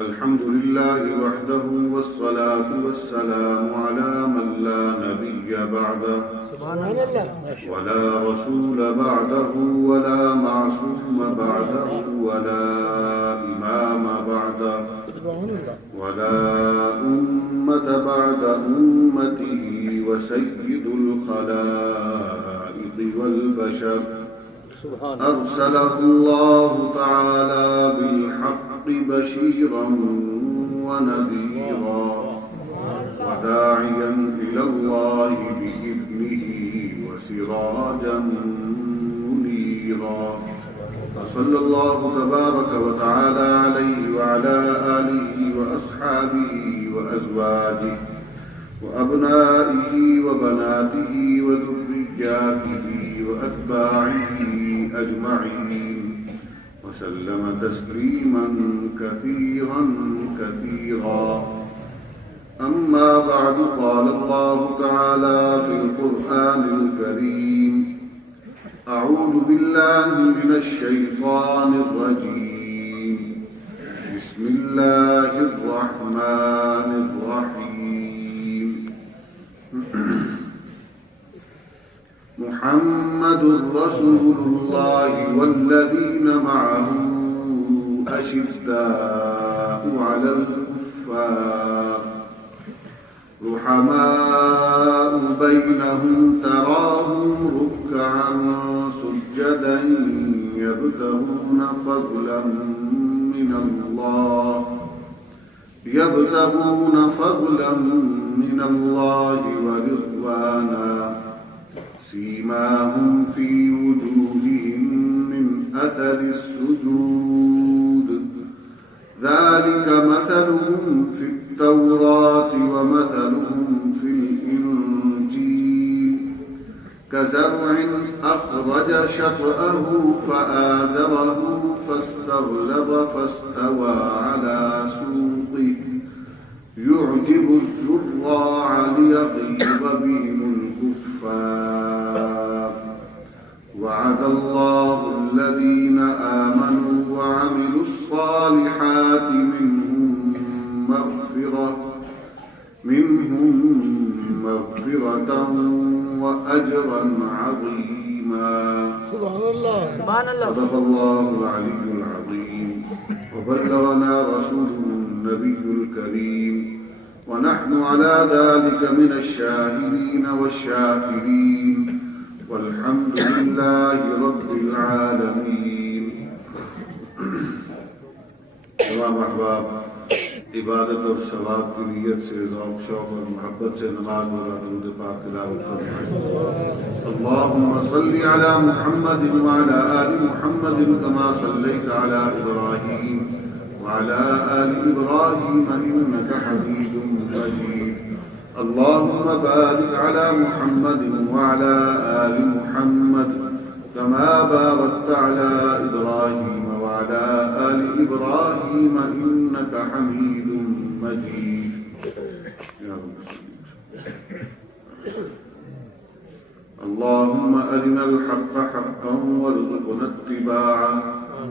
الحمد لله وحده والصلاة والسلام على من لا نبي بعده ولا رسول بعده ولا معصوم بعده ولا إمام بعده ولا أمة بعد أمته وسيد الخلائق والبشر أرسله الله تعالى بالحق بشيرا ونذيرا وداعيا إلى الله بإذنه وسراجا منيرا فصلى الله تبارك وتعالى عليه وعلى آله وأصحابه وأزواجه وأبنائه وبناته وذرياته وأتباعه أجمعين وسلم تسليما كثيرا كثيرا أما بعد قال الله تعالى في القرآن الكريم أعوذ بالله من الشيطان الرجيم بسم الله الرحمن الرحيم محمد رسول الله والذين معه أشداء على الكفار رحماء بينهم تراهم ركعا سجدا يبتغون فضلا من الله ورضوانا سيماهم في وجوههم من أثر السجود ذلك مثلهم في التوراة ومثلهم في الإنجيل كزرع أخرج شطأه فآزره فاستغلظ فاستوى على سوقه يعجب الزراع ليغيظ بهم الكفار وعد الله الذين آمنوا وعملوا الصالحات منهم مغفرة وأجرا عظيما سبحان الله صدق الله العلي العظيم وبلغنا رسوله النبي الكريم ونحن على ذلك من الشاهدين والشاكرين والحمد لله رب العالمين. تمام احباب عبادت اور ثواب کی نیت سے ذوق شوق اور محبت سے نماز اور درود پاک تلاوت فرمائیں. اللهم صل على محمد وعلى آل محمد كما صليت على إبراهيم وعلى آل إبراهيم إنك حميد مجيد. اللهم بارك على محمد وعلى آل محمد كما باركت على إبراهيم وعلى آل إبراهيم إنك حميد مجيد. اللهم أرنا الحق حقا وارزقنا اتباعه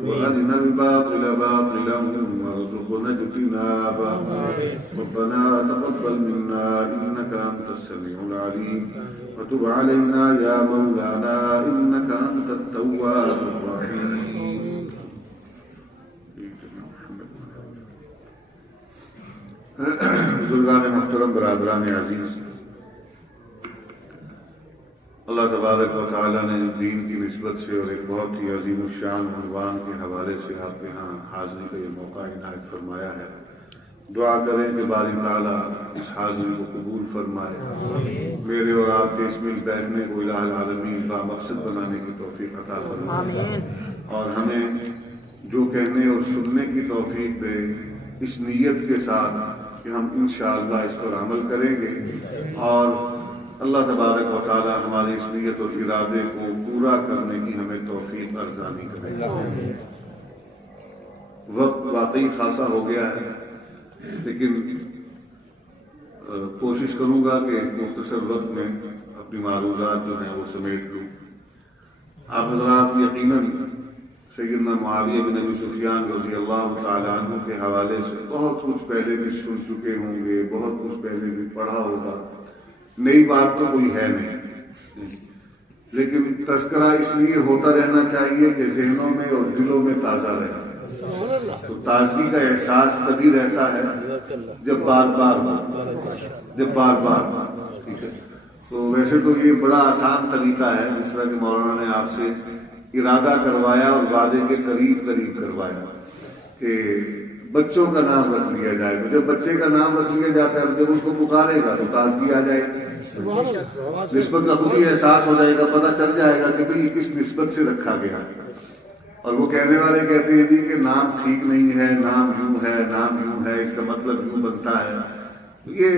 وأرنا الباطل باطلا وارزقنا اجتنابه. ربنا تقبل منا إنك أنت السميع العليم وتب علينا يا مولانا إنك أنت التواب الرحيم. بزرگان محترم، برادران عزیز، اللہ تبارک و تعالیٰ نے دین کی نسبت سے اور ایک بہت ہی عظیم الشان عنوان کے حوالے سے آپ کے ہاں حاضری کا یہ موقع عنایت فرمایا ہے. دعا کریں کہ باری تعالیٰ اس حاضری کو قبول فرمائے، میرے اور آپ کے اس مل بیٹھنے کو الہ العالمین کا مقصد بنانے کی توفیق عطا فرمائے، اور ہمیں جو کہنے اور سننے کی توفیق دے اس نیت کے ساتھ کہ ہم انشاءاللہ اس پر عمل کریں گے، اور اللہ تبارک و تعالی ہماری اس نیت اور ارادے کو پورا کرنے کی ہمیں توفیق ارزانی کرے. وقت واقعی خاصا ہو گیا ہے، لیکن کوشش کروں گا کہ مختصر وقت میں اپنی معروضات جو ہیں وہ سمیٹ لوں. آپ حضرات یقیناً سیدنا معاویہ بن ابی سفیان رضی اللہ تعالیٰ عنہ کے حوالے سے بہت کچھ پہلے بھی سن چکے ہوں گے، بہت کچھ پہلے بھی پڑھا ہوگا، نئی بات تو کوئی ہے نہیں، لیکن تذکرہ اس لیے ہوتا رہنا چاہیے کہ ذہنوں میں اور دلوں میں تازہ رہے۔ تو تازگی کا احساس تبھی رہتا ہے جب بار بار ٹھیک ہے۔ تو ویسے تو یہ بڑا آسان طریقہ ہے، جس طرح کہ مولانا نے آپ سے ارادہ کروایا اور وعدے کے قریب کروایا کہ بچوں کا نام رکھ لیا جائے گا۔ جب بچے کا نام رکھ لیا جاتا ہے، جب اس کو پکارے گا تو تازگی آ جائے گی، نسبت کا خود ہی احساس ہو جائے گا، پتہ چل جائے گا کہ بھئی یہ کس نسبت سے رکھا گیا۔ اور وہ کہنے والے کہتے ہیں جی کہ نام ٹھیک نہیں ہے، نام یوں ہے، نام یوں ہے، اس کا مطلب یوں بنتا ہے۔ یہ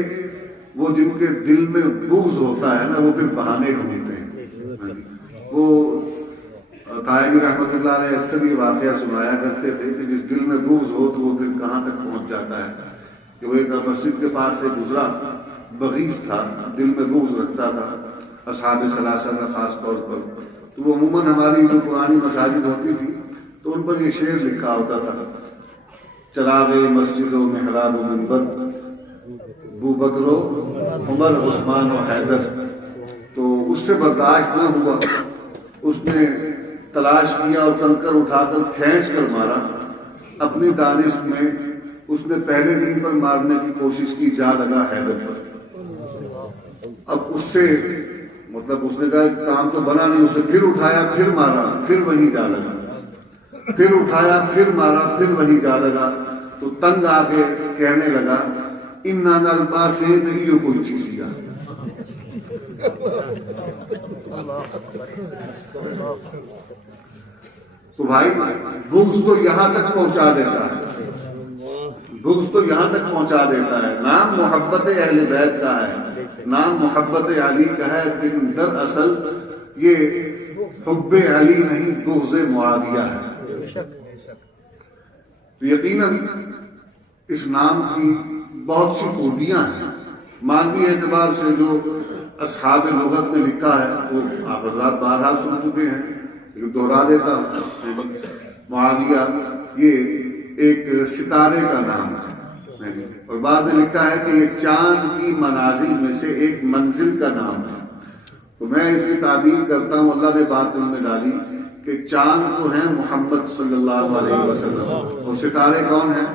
وہ جن کے دل میں بغض ہوتا ہے نا، وہ پھر بہانے ڈھونڈتے ہیں۔ وہ طائفی رحمۃ اللہ علیہ اکثر یہ واقعہ سنایا کرتے تھے کہ جس دل میں بغض ہو تو وہ پھر کہاں تک پہنچ جاتا ہے کہ وہ ایک مسجد کے پاس سے گزرا، بغیض تھا، دل میں بغض رکھتا تھا اصحاب ثلاثہ کا خاص طور پر۔ تو وہ عموماً ہماری جو پرانی مساجد ہوتی تھی تو ان پر یہ شعر لکھا ہوتا تھا، چراغ مسجد و محراب و منبر، ابو بکر و عمر عثمان و حیدر۔ تو اس سے برداشت نہ ہوا، اس نے تلاش کیا اور کنکر اٹھا کر کھینچ کر مارا۔ اپنی دانش میں اس نے پہلے دن پر مارنے کی کوشش کی، جا لگا حیدر پر۔ اب اس سے مطلب اس نے کہا کام تو بنا نہیں، اسے پھر اٹھایا، پھر مارا، پھر وہیں جا لگا، پھر اٹھایا، پھر مارا، پھر وہیں جا لگا۔ تو تنگ آ کے کہنے لگا اِنَّا نَلْبَاسِ نہیں کوئی چیزیا۔ تو بھائی بغض تو یہاں تک پہنچا دیتا ہے، بغض تو یہاں تک پہنچا دیتا ہے۔ نام محبت اہل بیت کا ہے، نام محبت علی کا ہے، لیکن دراصل یہ حب علی نہیں، بغض معاویہ ہے۔ یقیناً اس نام کی بہت سی خوبیاں ہیں، معنوی اعتبار سے جو اصحاب لغت میں لکھا ہے وہ آپ حضرات بہرحال سن چکے ہیں، لیکن دوہرا دیتا ہوں۔ معاویہ یہ ایک ستارے کا نام ہے، اور بعد میں لکھا ہے کہ یہ چاند کی منازل میں سے ایک منزل کا نام ہے۔ تو میں اس کی تعبیر کرتا ہوں، اللہ نے بات دل میں ڈالی کہ چاند تو ہیں محمد صلی اللہ علیہ وسلم، اور ستارے کون ہیں؟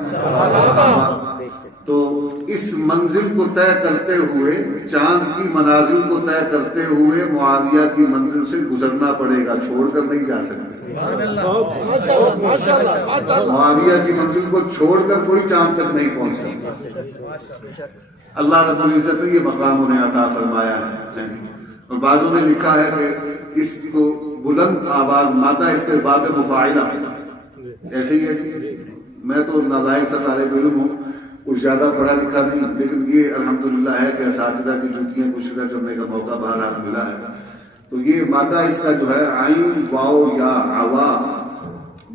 تو اس منزل کو طے کرتے ہوئے، چاند کی منازل کو طے کرتے ہوئے معاویہ کی منزل سے گزرنا پڑے گا، چھوڑ کر نہیں جا سکتے۔ معاویہ کی منزل کو چھوڑ کر کوئی چاند تک نہیں پہنچ سکتا۔ اللہ رب العزت نے یہ مقام انہیں عطا فرمایا ہے، اور بعضوں نے لکھا ہے کہ اس کو بلند آواز مادہ اس کے باب مفاعلہ، ایسے ہی ہے۔ میں تو نالائق سا طالب علم ہوں، کچھ زیادہ پڑھا لکھا نہیں، لیکن یہ الحمدللہ ہے کہ اساتذہ کی جوتیاں پوشیدہ کرنے کا موقع بہرحال ملا ہے۔ تو یہ مادہ اس کا جو ہے عین واو یا عوا،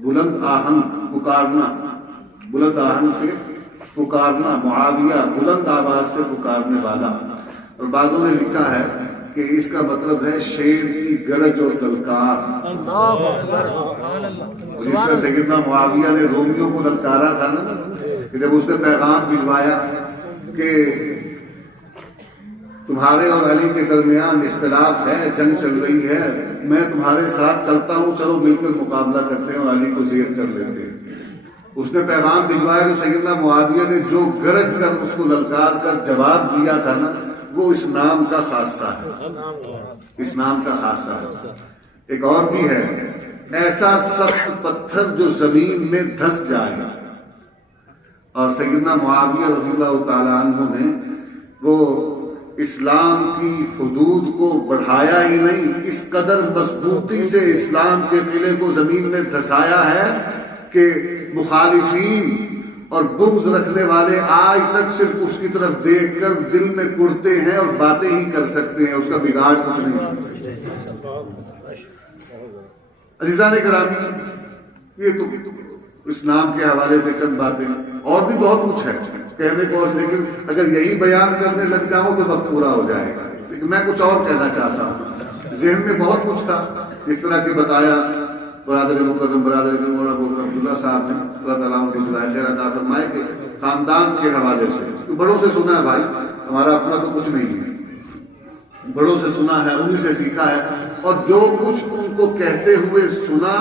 بلند آہنگ پکارنا، بلند آہنگ سے پکارنا، معاویہ بلند آواز سے پکارنے والا۔ اور بعضوں نے لکھا ہے کہ اس کا مطلب ہے شیر کی گرج اور للکار۔ جس طرح سیدنا معاویہ نے رومیوں کو للکارا تھا نا، کہ جب اس نے پیغام بھجوایا کہ تمہارے اور علی کے درمیان اختلاف ہے، جنگ چل رہی ہے، میں تمہارے ساتھ چلتا ہوں، چلو مل کر مقابلہ کرتے ہیں اور علی کو زیر کر لیتے ہیں۔ اس نے پیغام بھجوایا تو سیدنا معاویہ نے جو گرج کر اس کو للکار کر جواب دیا تھا نا، وہ اس نام کا خاصہ ہے، اس نام کا خاصہ ہے۔ ایک اور بھی ہے، ایسا سخت پتھر جو زمین میں دھس جائے۔ اور سیدنا معاویہ رضی اللہ تعالیٰ عنہ نے وہ اسلام کی حدود کو بڑھایا ہی نہیں، اس قدر مضبوطی سے اسلام کے قلعے کو زمین میں دھسایا ہے کہ مخالفین اور بغض رکھنے والے آج تک صرف اس کی طرف دیکھ کر دل میں کڑتے ہیں اور باتیں ہی کر سکتے ہیں، اس کا بگاڑ کچھ نہیں سکتے۔ عزیزان گرامی، یہ تو اسلام کے حوالے سے چند باتیں، اور بھی بہت کچھ ہے کہنے کو، لیکن اگر یہی بیان کرنے لگ جاؤں تو وقت پورا ہو جائے گا۔ لیکن میں کچھ اور کہنا چاہتا ہوں، ذہن میں بہت کچھ تھا، اس طرح کہ بتایا برادر مکرم برادر مولانا بکر عبداللہ صاحب نے اللہ تعالیٰ ان کی جزائے خیر عطا فرمائے کہ خاندان کے حوالے سے بڑوں سے سنا ہے بھائی، ہمارا اپنا تو کچھ نہیں ہے، بڑوں سے سنا ہے، انہیں سے سیکھا ہے، اور جو کچھ ان کو کہتے ہوئے سنا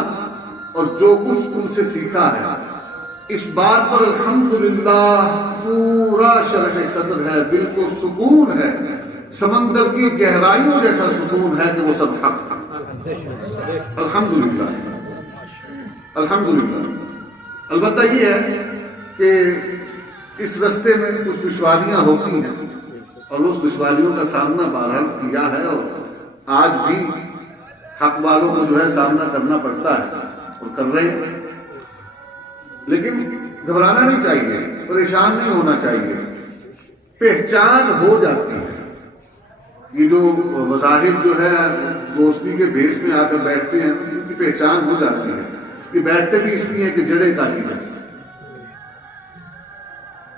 اور جو کچھ ان سے سیکھا ہے، اس بات پر الحمدللہ پورا شرح صدر ہے، دل کو سکون ہے، سمندر کی گہرائیوں جیسا سکون ہے کہ وہ سب حق ہے، الحمدللہ الحمدللہ۔ البتہ یہ ہے کہ اس رستے میں کچھ دشواریاں ہوتی ہیں اور اس دشواریوں کا سامنا بہرحال کیا ہے، اور آج بھی حق والوں کو جو ہے سامنا کرنا پڑتا ہے اور کر رہے ہیں، لیکن گھبرانا نہیں چاہیے، پریشان نہیں ہونا چاہیے، پہچان ہو جاتی ہے۔ یہ جو مذاہب جو ہے دوستی کے بیس میں آ کر بیٹھتے ہیں ان کی پہچان ہو جاتی ہے، کہ بیٹھتے بھی اس لیے کہ جڑیں کاٹی جائیں۔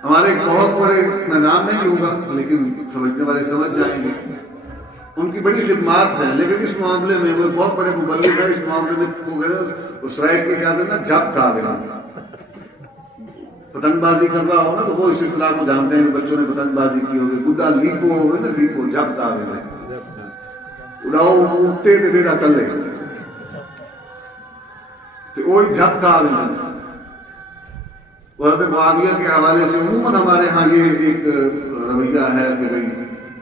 ہمارے ایک بہت بڑے، میں نام نہیں لوں گا لیکن سمجھنے والے سمجھ جائیں گے، ان کی بڑی خدمات ہیں، لیکن اس معاملے میں وہ بہت بڑے مبلغ ہے، اس معاملے میں وہ اس رائے کے کیا دینا جب تھا گیا، پتنگ بازی کر رہا ہو نا تو وہ اس اصطلاح کو جانتے ہیں، بچوں نے پتنگ بازی کی ہوگی، گڈا لیپو ہوگی نا، لیپو جب تھا گیا اڑاؤ اٹھتے تھے میرا تلے تو وہی جب تھا گیا۔ حضرت معاویہ کے حوالے سے عموماً ہمارے ہاں یہ ایک رویہ ہے کہ بھئی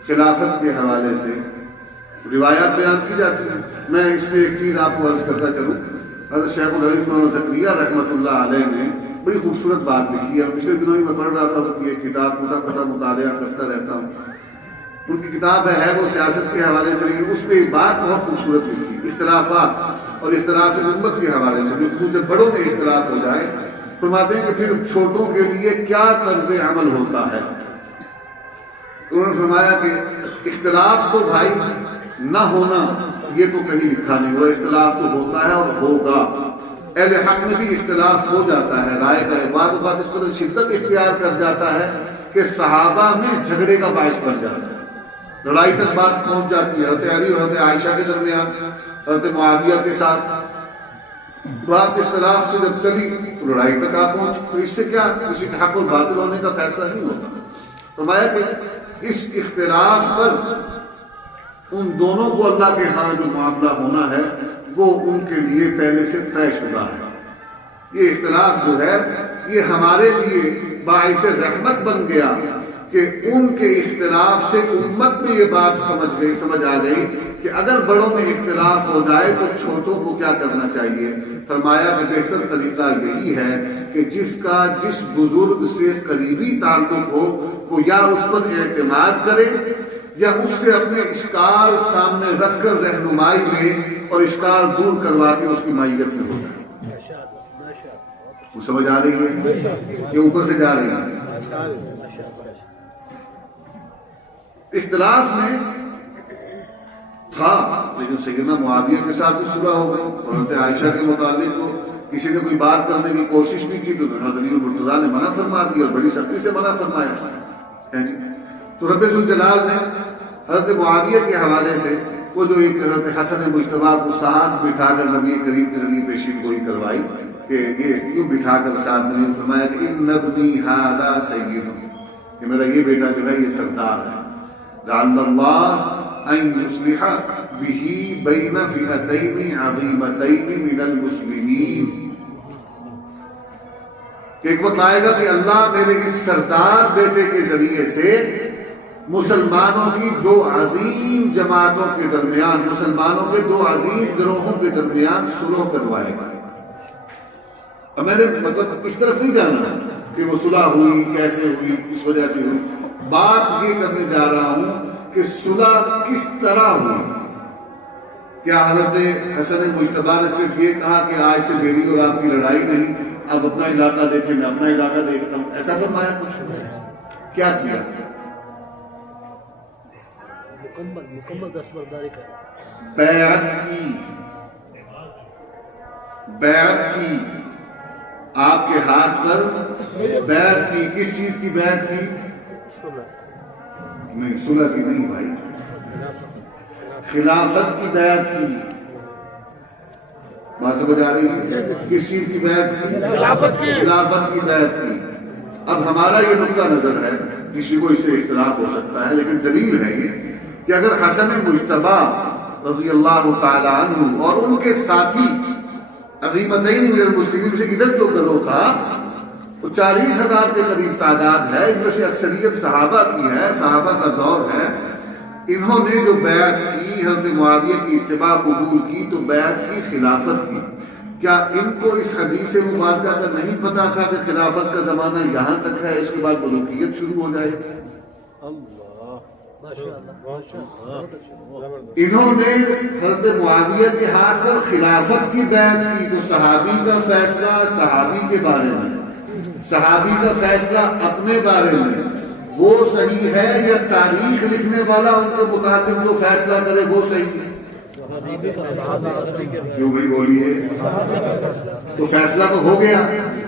خلافت کے حوالے سے روایات بیان کی جاتی ہیں۔ میں اس میں ایک چیز آپ کو عرض کرتا چلوں، حضرت شیخ الحدیث مولانا زکریا رحمۃ اللہ علیہ نے بڑی خوبصورت بات لکھی ہے، پچھلے دنوں ہی میں پڑھ رہا تھا کہ یہ کتاب پورا مطالعہ کرتا رہتا ہوں، ان کی کتاب ہے وہ سیاست کے حوالے سے، لیکن اس میں ایک بات بہت خوبصورت لکھی، اختلافات اور اختلاف امت کے حوالے سے، جب بڑوں میں اختلاف ہو جائے فرماتے ہیں کہ پھر چھوٹوں کے لیے کیا طرز عمل ہوتا ہے۔ انہوں نے فرمایا کہ اختلاف تو بھائی نہ ہونا یہ تو کہیں لکھا نہیں ہوا، اختلاف تو ہوتا ہے اور ہوگا، اہل حق میں بھی اختلاف ہو جاتا ہے، رائے کا بعض اوقات اس قدر شدت اختیار کر جاتا ہے کہ صحابہ میں جھگڑے کا باعث بن جاتا ہے، لڑائی تک بات پہنچ جاتی ہے، حضرت علی اور حضرت عائشہ کے درمیان، حضرت معاویہ کے ساتھ بات اختلاف سے جب چلی تو لڑائی تک آ پہنچ، تو اس سے کیا کسی کے حق اور باطل ہونے کا فیصلہ نہیں ہوتا۔ فرمایا کہ اس اختلاف پر ان دونوں کو اللہ کے ہاں جو معاملہ ہونا ہے وہ ان کے لیے پہلے سے طے شدہ ہے۔ یہ اختلاف جو ہے یہ ہمارے لیے باعث رحمت بن گیا کہ ان کے اختلاف سے امت میں یہ بات سمجھ آ گئی کہ اگر بڑوں میں اختلاف ہو جائے تو چھوٹوں کو کیا کرنا چاہیے۔ فرمایا کہ بہتر طریقہ یہی ہے کہ جس کا جس بزرگ سے قریبی تعلق ہو وہ یا اس پر اعتماد کرے یا اس سے اپنے اشکال سامنے رکھ کر رہنمائی لے اور اشکال دور کروا کے اس کی مائیت میں ہو جائے۔ وہ سمجھ آ رہی ہے کہ اوپر سے جا رہی ہے؟ اختلاف میں تھا لیکن سیدنا معاویہ کے ساتھ بھی صلح ہو گئی، اور حضرت عائشہ کے متعلق تو کسی نے کوئی بات کرنے کی کوشش بھی کی تو حضرت علی مرتضیٰ نے منع فرما دیا اور بڑی سختی سے منع فرمایا۔ تو رب ذوالجلال نے حضرت معاویہ کے حوالے سے وہ جو ایک حضرت حسن مجتبیٰ کو ساتھ بٹھا کر نبی کریم کے ذریعے پیشین گوئی کروائی کہ یہ یوں بٹھا کر ساتھ نبی فرمایا کہ ان ابنی ھذا سید، کہ میرا یہ بیٹا جو ہے یہ سردار ہے، لعل اللہ ان یصلح بہ بین فئتین عظیمتین من المسلمین، کہ ایک وقت آئے گا کہ اللہ میرے اس سردار بیٹے کے ذریعے سے مسلمانوں کی دو عظیم جماعتوں کے درمیان، مسلمانوں کے دو عظیم گروہوں کے درمیان صلح کروائے گا۔ اب میں نے مطلب اس طرف نہیں جانا کہ وہ صلح ہوئی کیسے ہوئی کس وجہ سے ہوئی، بات یہ کرنے جا رہا ہوں کہ صلح کس طرح ہوئی۔ کیا حضرت حسن مجتبیٰ نے صرف یہ کہا کہ آج سے میری اور آپ کی لڑائی نہیں، اب اپنا علاقہ دیکھیں میں اپنا علاقہ دیکھتا ہوں، ایسا فرمایا؟ کچھ کیا کیا؟ مکمل دستبرداری کا بیعت کی آپ کے ہاتھ پر بیعت کی، کس چیز کی بیعت کی؟ نہیں صلح کی نہیں بھائی، خلافت کی بیعت کی۔ بات سمجھ آ رہی ہے؟ کس چیز کی بیعت کی؟ خلافت کی بیعت کی۔ اب ہمارا یہ نقطہ نظر ہے، کسی کو اس سے اختلاف ہو سکتا ہے، لیکن دلیل ہے یہ کہ اگر حسن مجتبی رضی اللہ تعالی عنہ اور ان کے ساتھی عظیمتین من المسلمین سے ادھر جو گروہ تھا وہ 40,000 کے قریب تعداد ہے، ان میں سے اکثریت صحابہ کی ہے، صحابہ کا دور ہے، انہوں نے جو بیعت کی حضرت معاویہ کی اتباع قبول کی تو بیعت کی خلافت کی۔ کیا ان کو اس حدیث مبارکہ کا نہیں پتا تھا کہ خلافت کا زمانہ یہاں تک ہے، اس کے بعد ملوکیت شروع ہو جائے گی؟ انہوں نے حضرت معاویہ کے ہاتھ پر خلافت کی بیعت کی تو صحابی کا فیصلہ صحابی کے بارے میں، صحابی کا فیصلہ اپنے بارے میں، وہ صحیح ہے یا تاریخ لکھنے والا ان کے مطابق جو فیصلہ کرے وہ صحیح ہے؟ کیوں بھائی بولیے؟ تو فیصلہ تو ہو گیا،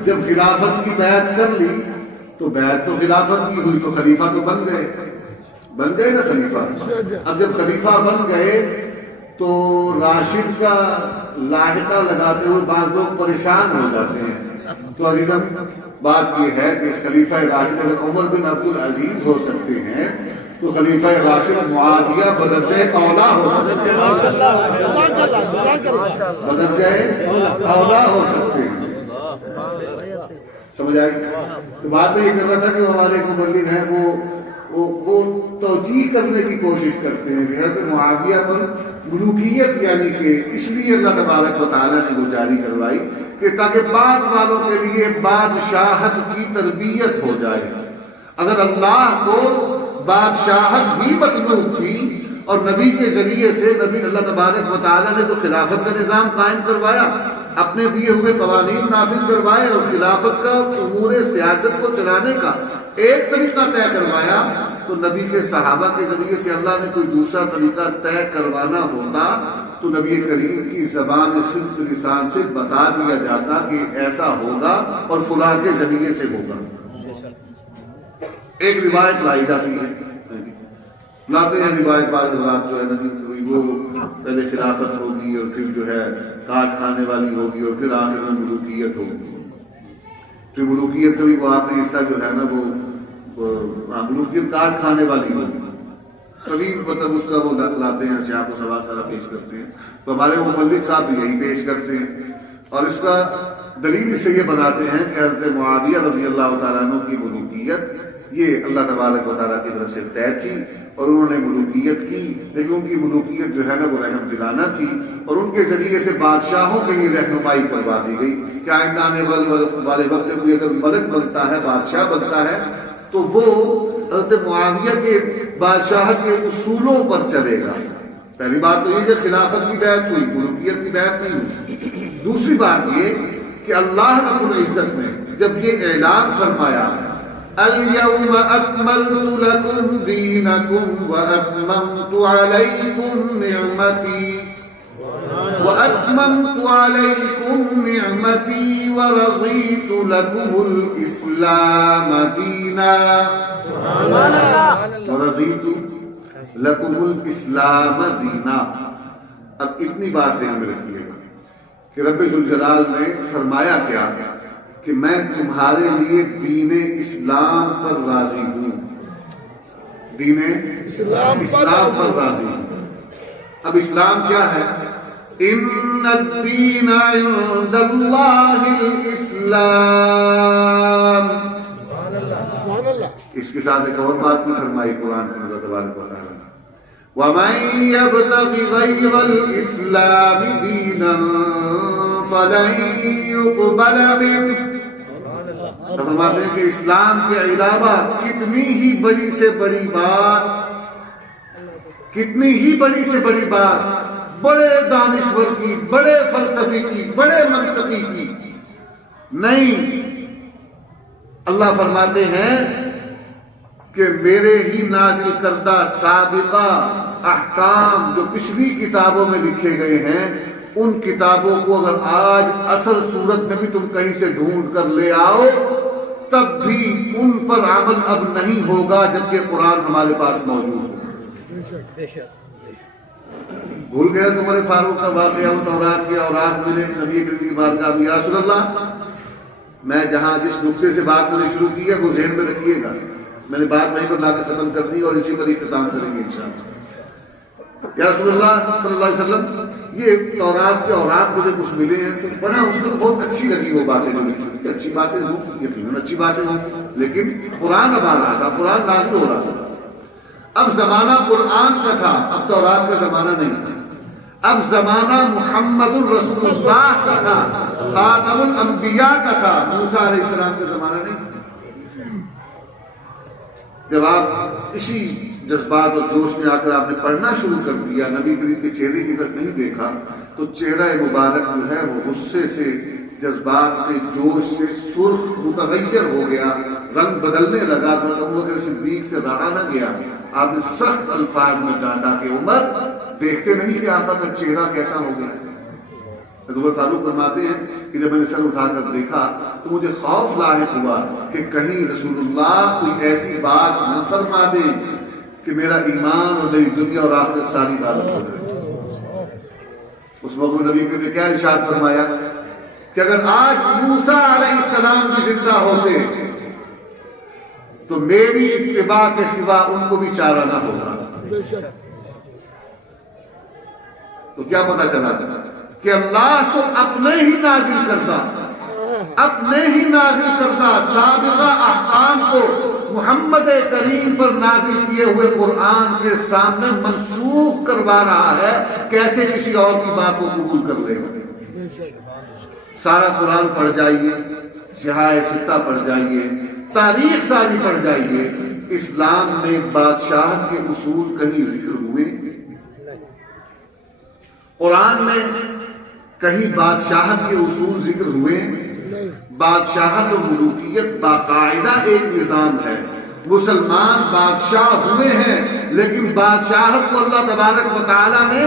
جب خلافت کی بیعت کر لی تو بیعت تو خلافت کی ہوئی تو خلیفہ تو بن گئے نا خلیفہ۔ اب جب خلیفہ بن گئے تو راشد کا لاحقہ لگاتے ہوئے بعض لوگ پریشان ہو جاتے ہیں۔ تو عزیزم بات یہ ہے کہ خلیفہ راشد اگر عمر بن عبد العزیز ہو سکتے ہیں تو خلیفہ راشد معاویہ بدرجہ اولا ہو سکتے ہیں، بدرجہ اولا ہو سکتے ہیں۔ سمجھ آئی؟ تو بات میں یہ کر رہا تھا کہ ہمارے مبلغ ہیں وہ توجیہ کرنے کی کوشش کرتے ہیں کہ حضرت معاویہ پر ملوکیت یعنی کہ اس لیے اللہ تبارک و تعالیٰ نے وہ جاری کروائی کہ تاکہ بعد والوں کے لیے بادشاہت کی تربیت ہو جائے۔ اگر اللہ کو بادشاہت ہی مطلوب تھی اور نبی کے ذریعے سے نبی اللہ تبارک و تعالیٰ نے تو خلافت کا نظام قائم کروایا، اپنے دیے ہوئے قوانین نافذ کروائے اور خلافت کا امور سیاست کو چلانے کا ایک طریقہ طے کروایا، تو نبی کے صحابہ کے ذریعے سے اللہ نے کوئی دوسرا طریقہ طے کروانا ہوتا تو نبی کریم کی زبان صدق لسان سے بتا دیا جاتا کہ ایسا ہوگا اور فلاں کے ذریعے سے ہوگا۔ ایک روایت لائی جاتی ہے، لاتے ہیں روایت بعض حضرات جو ہے نا وہ پہلے خلافت ہوگی اور پھر جو ہے کاٹ کھانے والی ہوگی اور پھر آخر میں ملوکیت ہوگی۔ پھر ملوکیت کا بھی وہ آخری حصہ جو ہے نا وہ ملوکیت کاٹ کھانے والی ہوگی، طویل مطلب اس کا وہ لاتے ہیں، سیاق و سواد سارا پیش کرتے ہیں۔ تو ہمارے مبلغ صاحب بھی یہی پیش کرتے ہیں اور اس کا دلیل اس سے یہ بناتے ہیں کہ حضرت معاویہ رضی اللہ تعالیٰ عنہ کی ملوکیت یہ اللہ تبارک و تعالیٰ کی طرف سے طے تھی اور انہوں نے ملوکیت کی، لیکن ان کی ملوکیت جو ہے نا وہ رحم دلانہ تھی اور ان کے ذریعے سے بادشاہوں کے لیے رہنمائی کروا دی گئی کہ آئندہ آنے والے وقت میں کوئی اگر ملک بنتا ہے، بادشاہ بنتا ہے تو وہ حضرت معاویہ کے بادشاہت کے اصولوں پر چلے گا۔ پہلی بات تو یہ کہ خلافت کی بیعت ہوئی، ملوکیت کی بیعت نہیں ہوئی۔ دوسری بات یہ کہ اللہ رب العزت نے جب یہ اعلان فرمایا اليوم اکملت لکم دینکم واتممت علیکم نعمتی واتممت علیکم نعمتی ورضیت لکم الاسلام دینا ورضیت لکم الاسلام دینا۔ اب اتنی بات ذہن میں رکھیے گا کہ رب ذوالجلال نے فرمایا کیا کہ میں تمہارے لیے دین اسلام پر راضی ہوں، دین اسلام پر راضی ہوں۔ اب اسلام کیا ہے؟ ان الدین عند اللہ الاسلام۔ اس کے ساتھ ایک اور بات بھی فرمائی قرآن کے اللہ تبارک و تعالیٰ نے وَمَن يَبْتَغِ غَيْرَ الْإِسْلَامِ دِينًا فَلَن يُقْبَلَ مِنْهُ۔ فرماتے ہیں کہ اسلام کے علاوہ کتنی ہی بڑی سے بڑی بات، کتنی ہی بڑی سے بڑی بات، بڑے دانشور کی، بڑے فلسفی کی، بڑے منطقی کی نہیں، اللہ فرماتے ہیں کہ میرے ہی نازل کردہ سابقہ احکام جو پچھلی کتابوں میں لکھے گئے ہیں، ان کتابوں کو اگر آج اصل صورت میں بھی تم کہیں سے ڈھونڈ کر لے آؤ تب بھی ان پر عمل اب نہیں ہوگا جبکہ قرآن ہمارے پاس موجود ہے۔ بھول گئے عمر فاروق کا واقعہ وہ تورات کے اوراق ملے نبی کریم کی بارگاہ میں، یا رسول اللہ میں جہاں جس نقطے سے بات میں نے شروع کی ہے وہ ذہن میں رکھیے گا، میں نے بات وہیں پر لا کے ختم کر دی اور اسی پر ہی ختم کریں گے انشاءاللہ۔ یا رسول اللہ صلی اللہ علیہ وسلم یہ تورات کے اوراق مجھے کچھ ملے ہیں تو بڑا اس کو بہت اچھی لگی وہ باتیں جو لکھی کہ اچھی باتیں ہوں، یقیناً اچھی باتیں ہوں، لیکن قرآن اب آ رہا تھا، قرآن نازل ہو رہا تھا، اب زمانہ قرآن کا تھا، اب تورات کا زمانہ نہیں تھا، اب زمانہ محمد الرسول اللہ کا تھا، خاتم الانبیاء کا تھا، موسیٰ علیہ السلام کا زمانہ نہیں تھا۔ جب آپ اسی جذبات اور جوش میں آ کر آپ نے پڑھنا شروع کر دیا، نبی کریم کے چہرے کی طرف نہیں دیکھا تو چہرہ مبارک جو ہے وہ غصے سے، جذبات سے، جوش سے سرخ متغیر ہو گیا، رنگ بدلنے لگا، تو ابوبکر صدیق سے رہا نہ گیا، آپ نے سخت الفاظ میں ڈانٹا کہ عمر دیکھتے نہیں کہ آقا کا چہرہ کیسا ہو گیا۔ عمر فاروق فرماتے ہیں کہ جب میں نے سر اٹھا کر دیکھا تو مجھے خوف لاحق ہوا کہ کہیں رسول اللہ کوئی ایسی بات نہ فرما دیں کہ میرا ایمان اور میری دنیا اور آخرت ساری غارت ہو جائے۔ اس وقت نبی نے کیا ارشاد فرمایا کہ اگر آج موسیٰ علیہ السلام بھی زندہ ہوتے تو میری اتباع کے سوا ان کو بھی چارہ نہ ہوگا۔ تو کیا پتہ چلا کہ اللہ تو اپنے ہی نازل کرتا، اپنے ہی نازل کرتا سابقہ احکام کو محمد کریم پر نازل کیے ہوئے قرآن کے سامنے منسوخ کروا رہا ہے، کیسے کسی اور کی بات کو قبول کر لے گا؟ سارا قرآن پڑھ جائیے، سیاہ ستہ پڑھ جائیے، تاریخ ساری پڑھ جائیے، اسلام میں بادشاہت کے اصول کہیں ذکر ہوئے؟ قرآن میں کہیں بادشاہت کے اصول ذکر ہوئے؟ بادشاہت و ملوکیت باقاعدہ ایک نظام ہے، مسلمان بادشاہ ہوئے ہیں لیکن بادشاہت کو اللہ تبارک و تعالیٰ نے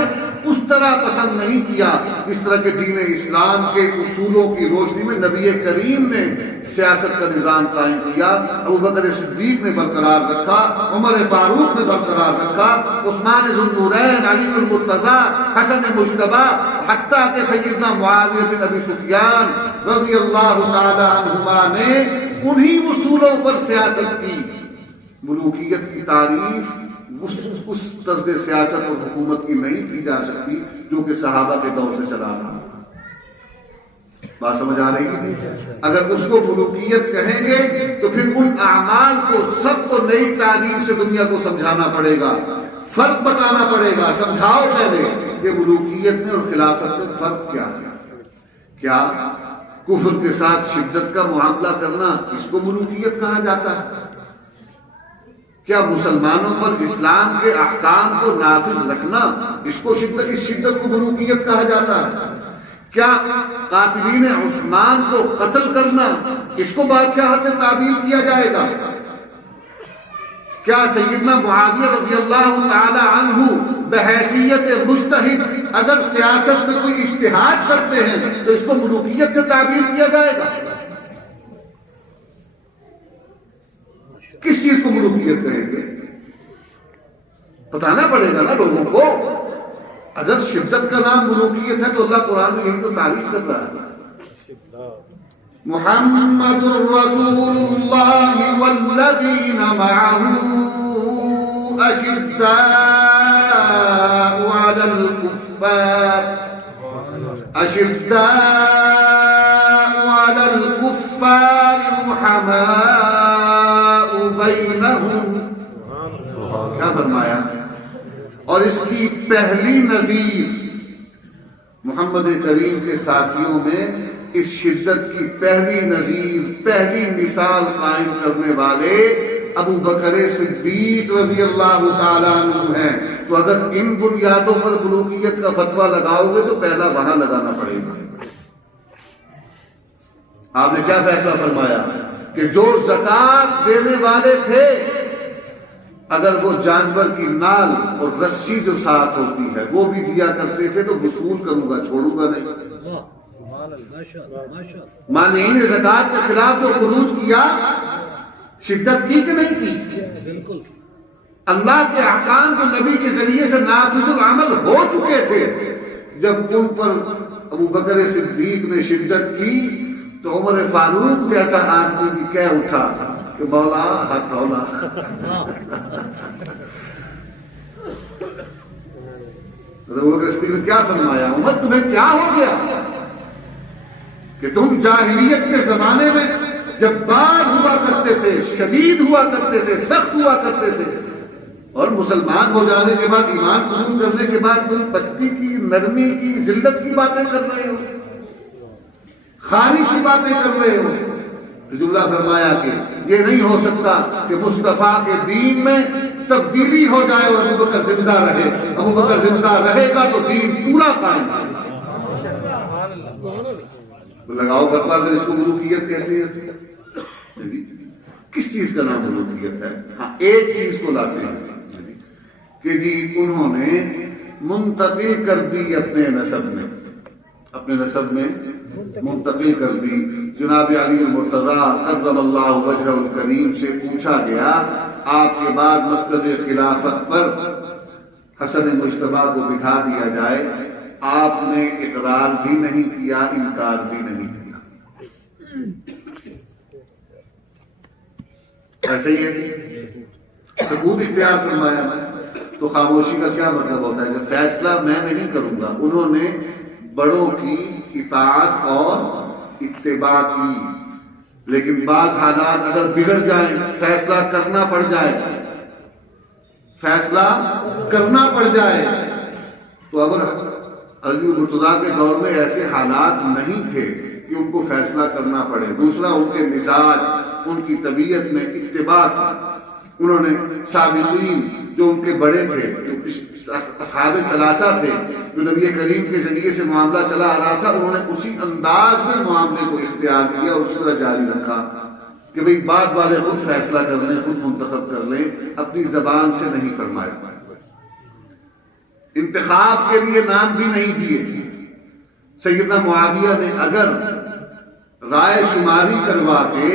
اس طرح پسند نہیں کیا اس طرح کے دین اسلام کے اصولوں کی روشنی میں نبی کریم نے سیاست کا نظام قائم کیا، ابوبکر صدیق نے برقرار رکھا، عمر فاروق نے برقرار رکھا، عثمان ذو النورین، علی المرتضیٰ، حسن مجتبیٰ، حتیٰ کہ سیدنا معاویہ بن ابی سفیان رضی اللہ تعالی عنہما نے انہی اصولوں پر سیاست کی۔ ملوکیت کی تعریف اس طرز سیاست اور حکومت کی نہیں کی جا سکتی جو کہ صحابہ کے دور سے چلا رہا۔ بات سمجھ آ رہی ہے؟ اگر اس کو ملوکیت کہیں گے تو پھر ان اعمال کو سب کو نئی تعریف سے دنیا کو سمجھانا پڑے گا، فرق بتانا پڑے گا۔ سمجھاؤ پہلے کہ ملوکیت میں اور خلافت میں فرق کیا ہے۔ کیا کفر کے ساتھ شدت کا معاملہ کرنا اس کو ملوکیت کہا جاتا ہے؟ کیا مسلمانوں پر اسلام کے احکام کو نافذ رکھنا اس شدت کو ملوکیت کہا جاتا ہے؟ کیا قاتلین عثمان کو قتل کرنا اس کو بادشاہت سے تعبیر کیا جائے گا؟ کیا سیدنا معاویہ رضی اللہ تعالی عنہ بحیثیت مجتہد اگر سیاست میں کوئی اجتہاد کرتے ہیں تو اس کو ملوکیت سے تعبیر کیا جائے گا؟ کس چیز کو ملوکیت کہیں گے؟ بتانا پڑے گا نا لوگوں کو۔ اگر شدت کا نام ملوکیت ہے تو اللہ قرآن میں یہی تو تعریف کر رہا ہے، محمد رسول اللہ والذین معہ اشداء علی الکفار اشداء علی الکفار رحماء بینہم۔ کیا فرمایا؟ اور اس کی پہلی نظیر محمد کریم کے ساتھیوں میں اس شدت کی پہلی نظیر، پہلی مثال قائم کرنے والے ابو بکر صدیق رضی اللہ تعالیٰ عنہ ہیں۔ تو اگر ان بنیادوں پر ملوکیت کا فتویٰ لگاؤ گے تو پہلا وہاں لگانا پڑے گا۔ آپ نے کیا فیصلہ فرمایا کہ جو زکوٰۃ دینے والے تھے اگر وہ جانور کی نال اور رسی جو ساتھ ہوتی ہے وہ بھی دیا کرتے تھے تو وصول کروں گا، چھوڑوں گا نہیں۔ مانعین زکوٰۃ کے خلاف جو خروج کیا، شدت کی کہ نہیں کی؟ بالکل۔ اللہ کے احکام جو نبی کے ذریعے سے نافذ العمل ہو چکے تھے، جب ان پر ابو بکر صدیق نے شدت کی تو عمر فاروق جیسا آدمی بھی کہہ اٹھا کہ مولا ہاتھ ہولا۔ ابو بکر صدیق نے کیا فرمایا، عمر تمہیں کیا ہو گیا کہ تم جاہلیت کے زمانے میں جبار ہوا کرتے تھے، شدید ہوا کرتے تھے، سخت ہوا کرتے تھے، اور مسلمان ہو جانے کے بعد، ایمان قبول کرنے کے بعد تم پستی کی، نرمی کی، ذلت کی باتیں کر رہے ہو، خاری کی باتیں کر رہے ہو۔ رسول اللہ فرمایا کہ یہ نہیں ہو سکتا کہ مصطفیٰ کے دین میں تبدیلی ہو جائے اور ابو بکر زندہ رہے۔ ابو بکر زندہ رہے گا تو دین پورا قائم ہے۔ لگاؤ فتوا اگر اس کو ملوکیت کیسے ہوتی ہے؟ کس چیز کا نام ملوکیت ہے؟ ہاں ایک چیز کو لاتے ہیں کہ جی انہوں نے منتقل کر دی اپنے نسب میں منتقل کر دی۔ جناب علی المرتضیٰ کرم اللہ وجہہ الکریم سے پوچھا گیا آپ کے بعد مسند خلافت پر حسن مجتبیٰ کو بٹھا دیا جائے، آپ نے اقرار بھی نہیں کیا، انکار بھی نہیں کیا۔ ایسے ہی ہے، ثبوت اختیار فرمایا۔ تو خاموشی کا کیا مطلب ہوتا ہے کہ فیصلہ میں نہیں کروں گا، انہوں نے بڑوں کی اطاعت اور اتباع کی، لیکن بعض حالات اگر بگڑ جائیں، فیصلہ کرنا پڑ جائے تو اگر علی مرتضیٰ کے دور میں ایسے حالات نہیں تھے کہ ان کو فیصلہ کرنا پڑے۔ دوسرا ان کے مزاج، ان کی طبیعت میں اتباع تھا۔ انہوں نے سابقین جو ان کے بڑے تھے، جو اصحاب ثلاثہ تھے، جو نبی کریم کے ذریعے سے معاملہ چلا آ رہا تھا، انہوں نے اسی انداز میں معاملے کو اختیار کیا اور اس طرح جاری رکھا کہ بھئی بعد والے خود فیصلہ کر لیں، خود منتخب کر لیں، اپنی زبان سے نہیں فرمائے۔ انتخاب کے لیے نام بھی نہیں دیے۔ سیدنا معاویہ نے اگر رائے شماری کروا کے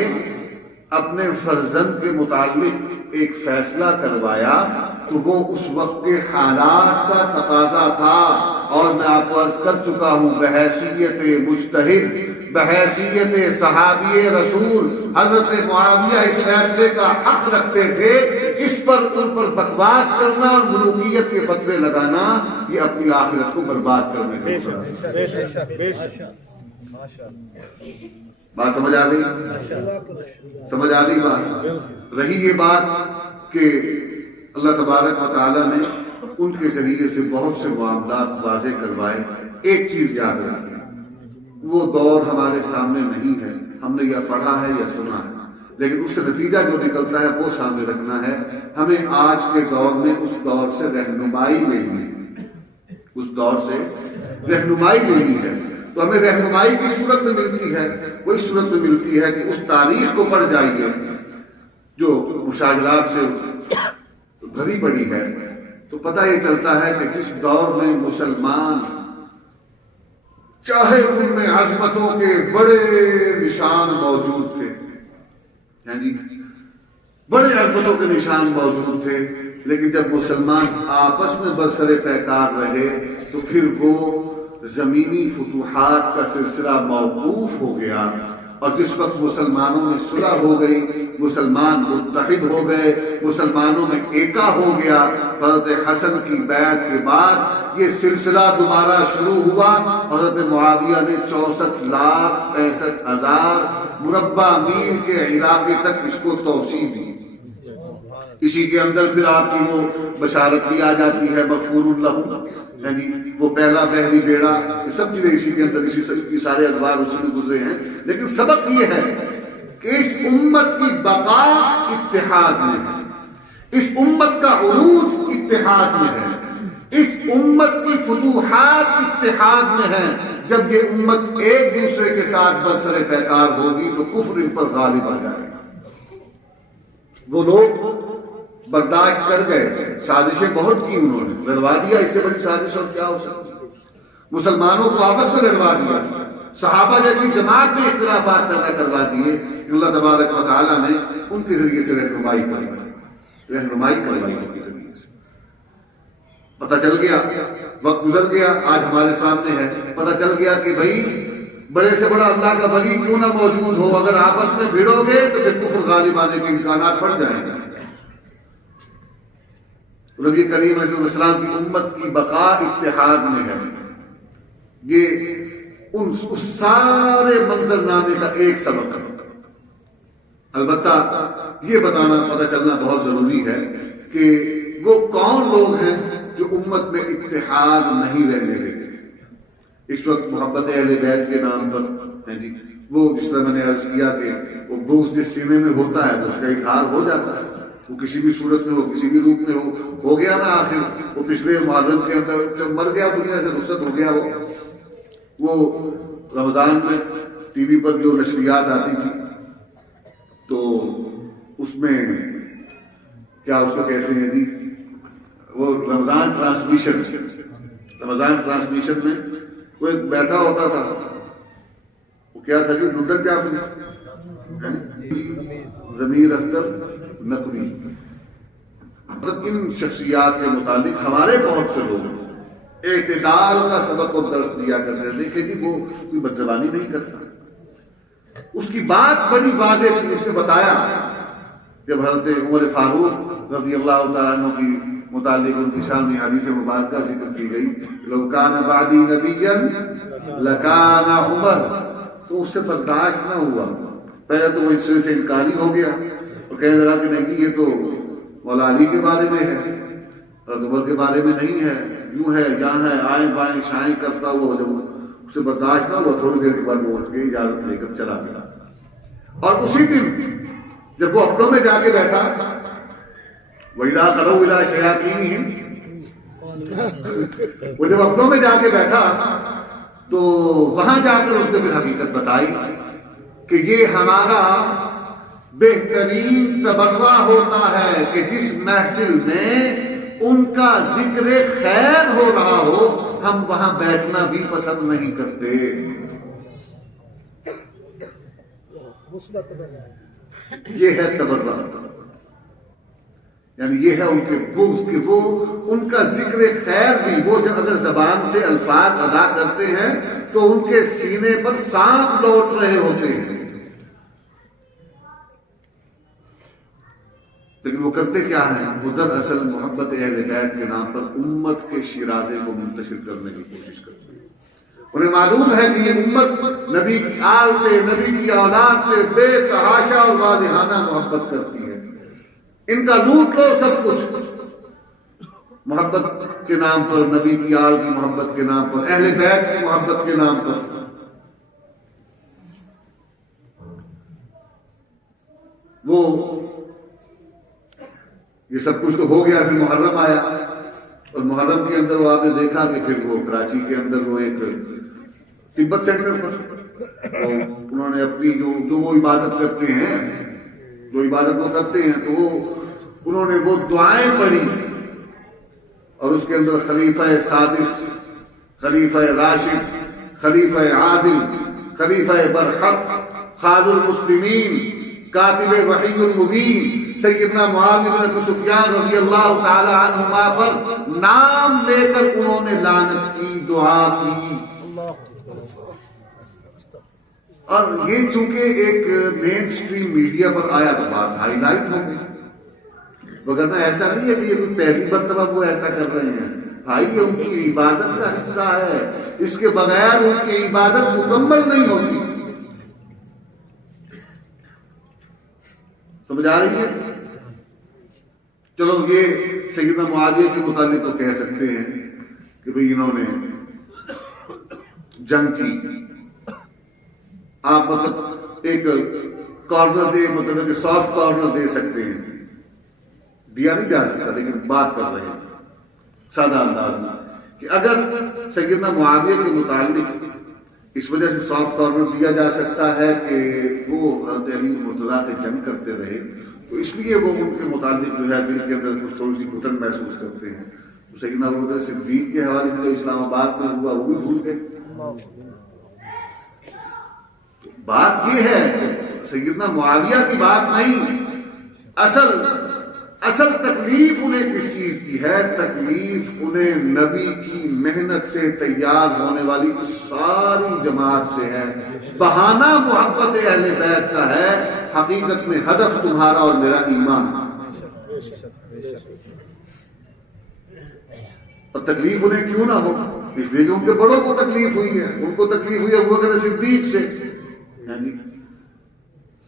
اپنے فرزند کے متعلق ایک فیصلہ کروایا تو وہ اس وقت کے حالات کا تقاضا تھا، اور میں آپ کو عرض کر چکا ہوں بحیثیت مجتہد، بحیثیت صحابی رسول حضرت معاویہ اس فیصلے کا حق رکھتے تھے۔ اس پر ان پر بکواس کرنا اور ملوکیت کے فتوے لگانا یہ اپنی آخرت کو برباد کرنے کا بات سمجھ آ گئی بات رہی یہ بات کہ اللہ تبارک و تعالیٰ نے ان کے ذریعے سے بہت سے معاملات واضح کروائے۔ ایک چیز یاد رکھیں، وہ دور ہمارے سامنے نہیں ہے، ہم نے یا پڑھا ہے یا سنا ہے، لیکن اس سے نتیجہ جو نکلتا ہے وہ سامنے رکھنا ہے۔ ہمیں آج کے دور میں اس دور سے رہنمائی لینی ہے، اس دور سے رہنمائی لینی ہے۔ تو ہمیں رہنمائی کس صورت میں ملتی ہے؟ وہ اس صورت میں ملتی ہے کہ اس تاریخ کو پڑھ جائیے جو مشاجرات سے بھری پڑی ہے، تو پتہ یہ چلتا ہے کہ جس دور میں مسلمان چاہے ان میں عظمتوں کے بڑے نشان موجود تھے، یعنی بڑے عظمتوں کے نشان موجود تھے، لیکن جب مسلمان آپس میں برسر پیکار رہے تو پھر وہ زمینی فتوحات کا سلسلہ موقوف ہو گیا، اور جس وقت مسلمانوں میں صلح ہو گئی، مسلمان متحد ہو گئے، مسلمانوں میں ایکا ہو گیا، حضرت حسن کی بیعت کے بعد یہ سلسلہ دوبارہ شروع ہوا۔ حضرت معاویہ نے 64,65,000 مربع میل کے علاقے تک اس کو توسیع دی۔ اسی کے اندر پھر آپ کی وہ بشارت بھی آ جاتی ہے مغفور لہم، یعنی وہ پہلی بیڑا، یہ سب چیزیں اسی کے اندر، اسی سارے ادوار اسی میں گزرے ہیں۔ لیکن سبق یہ ہے کہ اس امت کی بقا اتحاد میں ہے، اس امت کا عروج اتحاد میں ہے، اس امت کی فتوحات اتحاد میں ہے۔ جب یہ امت ایک دوسرے کے ساتھ برسر پیکار ہوگی تو کفر ان پر غالب آ جائے گا۔ وہ لوگ برداشت کر گئے، سازشیں بہت کی، انہوں نے لڑوا دیا، اس سے بڑی سازش اور کیا ہو سکتی؟ مسلمانوں کو آپس میں لڑوا دیا، صحابہ جیسی جماعت میں اختلافات پیدا کروا دیے۔ اللہ تبارک و تعالیٰ نے ان کے ذریعے سے رہنمائی کی۔ رہنمائی کروائی ان کی زمین سے. پتہ چل گیا، وقت گزر گیا، آج ہمارے سامنے ہے، پتہ چل گیا کہ بھائی بڑے سے بڑا اللہ کا ولی کیوں نہ موجود ہو، اگر آپس میں بھیڑو گے تو پھر کفر غالب آنے کے امکانات بڑھ جائیں گے. نبی کریم علیہ السلام کی امت کی بقا اتحاد میں ہے. یہ اس سارے منظر نامے کا ایک سبب ہے. البتہ یہ بتانا، پتہ چلنا بہت ضروری ہے کہ وہ کون لوگ ہیں جو امت میں اتحاد نہیں رہنے دیتے. اس وقت محبت اہل بیت کے نام پر ہے جی، وہ جس طرح میں نے عرض کیا کہ وہ بغض جس سینے میں ہوتا ہے تو اس کا اظہار ہو جاتا ہے، وہ کسی بھی صورت میں ہو، کسی بھی روپ میں ہو گیا نا. آخر وہ پچھلے محرم کے اندر جب مر گیا، دنیا سے رخصت ہو گیا. وہ رمضان میں ٹی وی پر جو نشریات آتی تھی تو اس میں کیا اس کو کہتے ہیں جی، وہ رمضان ٹرانسمیشن میں کوئی بیٹھا ہوتا تھا، وہ کیا تھا جی، ڈڈن کیا ضمیر اختر نقوی. مطلب ان شخصیات کے متعلق ہمارے بہت سے لوگ اعتدال کا سبق اور درس دیا کرتے ہیں. دیکھیں جی، وہ کوئی بدزبانی نہیں کرتا، اس کی بات بڑی واضح تھی. اس نے بتایا جب حضرت عمر فاروق رضی اللہ تعالیٰ عنہ کی متعلق ان کی شان میں حدیث مبارکہ ذکر کی گئی، لو کان بعدی نبیا لکان عمر، تو اس سے برداشت نہ ہوا. پہلے تو وہ اس سے انکاری ہو گیا اور کہنے لگا کہ نہیں، یہ تو مولا علی کے بارے میں ہے اور عمر کے بارے میں نہیں ہے، یوں ہے یہاں ہے، آئیں بائیں شائیں کرتا ہوا. جب اس سے برداشت نہ ہوا، تھوڑی دیر کے بعد وہ اٹھ کے اجازت لے کر چلا گیا. اور اسی دن جب وہ اپنوں میں جا کے بیٹھا، وَإِذَا خَلَوْا إِلَىٰ شَيَاطِينِهِمْ، وہ جب اپنوں میں جا کے بیٹھا تو وہاں جا کر اس نے پھر حقیقت بتائی کہ یہ ہمارا بہترین تبرہ ہوتا ہے کہ جس محفل میں ان کا ذکر خیر ہو رہا ہو، ہم وہاں بیٹھنا بھی پسند نہیں کرتے. یہ ہے تبرہ، یعنی یہ ہے ان کے بغض کہ وہ ان کا ذکر خیر بھی، وہ جب اگر زبان سے الفاظ ادا کرتے ہیں تو ان کے سینے پر سانپ لوٹ رہے ہوتے ہیں، لیکن وہ کرتے کیا ہیں؟ وہ دراصل محبت اہل بیت کے نام پر امت کے شیرازے کو منتشر کرنے کی کوشش کرتے ہیں. انہیں معلوم ہے کہ یہ امت نبی کی آل سے، نبی کی اولاد سے بے تحاشا اور واضحانہ محبت کرتی ہے. ان کا لوٹ لو سب کچھ، محبت کے نام پر، نبی کی آل کی محبت کے نام پر، اہل بیت کی محبت کے نام پر. وہ یہ سب کچھ تو ہو گیا. پھر محرم آیا اور محرم کے اندر وہ آپ نے دیکھا کہ پھر وہ کراچی کے اندر وہ ایک تبت سینٹر پر انہوں نے اپنی جو وہ عبادت کرتے ہیں، جو عبادت وہ کرتے ہیں، تو وہ انہوں نے وہ دعائیں پڑھی اور اس کے اندر خلیفہ سادس، خلیفہ راشد، خلیفہ عادل، خلیفہ برحق، خال المسلمین، کاتب وحی المبین سیدنا معاویہ بن ابی سفیان رضی اللہ تعالی عنہما پر نام لے کر انہوں نے لعنت کی، دعا کی. اور یہ چونکہ ایک مین سٹریم میڈیا پر آیا تو بات ہائی لائٹ ہو گئی، وگرنہ ایسا نہیں ہے کہ یہ کوئی پہلی مرتبہ وہ ایسا کر رہے ہیں. بھائی یہ ان کی عبادت کا حصہ ہے، اس کے بغیر ان کی عبادت مکمل نہیں ہوتی. سمجھ آ رہی ہے؟ چلو یہ سیدنا معاویہ کے متعلق تو کہہ سکتے ہیں کہ بھئی انہوں نے جنگ کی. آپ مطلب ایک کارنر دے، مطلب کہ سافٹ کارنر دے سکتے ہیں، دیا نہیں جا سکتا، لیکن بات کر رہے ہیں سادہ انداز میں کہ اگر سیدنا معاویہ کے متعلق اس وجہ سے سافٹ کارنر دیا جا سکتا ہے کہ وہ حضرت علی مرتضیٰ سے جنگ کرتے رہے، تو اس لیے وہ ان کے متعلق جو ہے دل کے اندر کچھ تھوڑی سی گھٹن محسوس کرتے ہیں. تو سیدنا ابوبکر صدیق کے حوالے سے جو اسلام آباد میں ہوا وہ بھی بھول گئے. بات یہ ہے کہ سیدنا معاویہ کی بات نہیں، اصل تکلیف انہیں کس چیز کی ہے؟ تکلیف انہیں نبی کی محنت سے تیار ہونے والی ساری جماعت سے ہے. بہانہ محبت اہل بیت کا ہے، حقیقت میں ہدف تمہارا اور میرا ایمان. اور تکلیف انہیں کیوں نہ ہو؟ اس لیے کہ ان کے بڑوں کو تکلیف ہوئی ہے. ان کو تکلیف ہوئی ہے ابوبکر صدیق سے.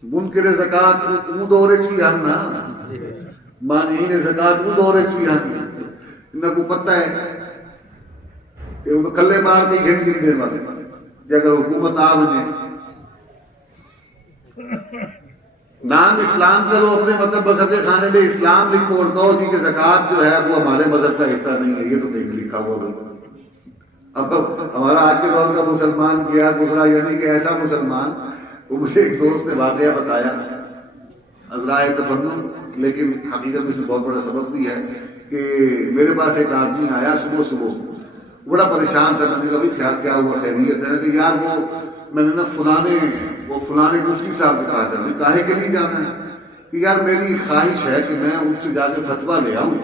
منکر زکات کو دورے چی ہم نا مانعین زکات کو دورے چی ہم ان کو پتہ ہے کہ وہ کلے مار کے گھن دے والے کہ اگر حکومت آ بجے نام اسلام کا لو اپنے مطلب مذہب کے خانے میں اسلام لکھو اور کہو جی کہ زکات جو ہے وہ ہمارے مذہب کا حصہ نہیں ہے، یہ تو نہیں لکھا ہوا بھائی. اب ہمارا آج کے دور کا مسلمان کیا گزرا، یعنی کہ ایسا مسلمان. وہ مجھے ایک دوست نے واقعہ بتایا عذرائے تفنن، لیکن حقیقت میں اس میں بہت بڑا سبق بھی ہے کہ میرے پاس ایک آدمی آیا صبح بڑا پریشان تھا. میں نے کہا خیال کیا ہوا، خیریت ہے؟ کہ یار وہ میں نے نا فلانے مفتی صاحب کے پاس جانا. کاہے کے لیے جانا ہے؟ کہ یار میری خواہش ہے کہ میں ان سے جا کے فتویٰ لے آؤں.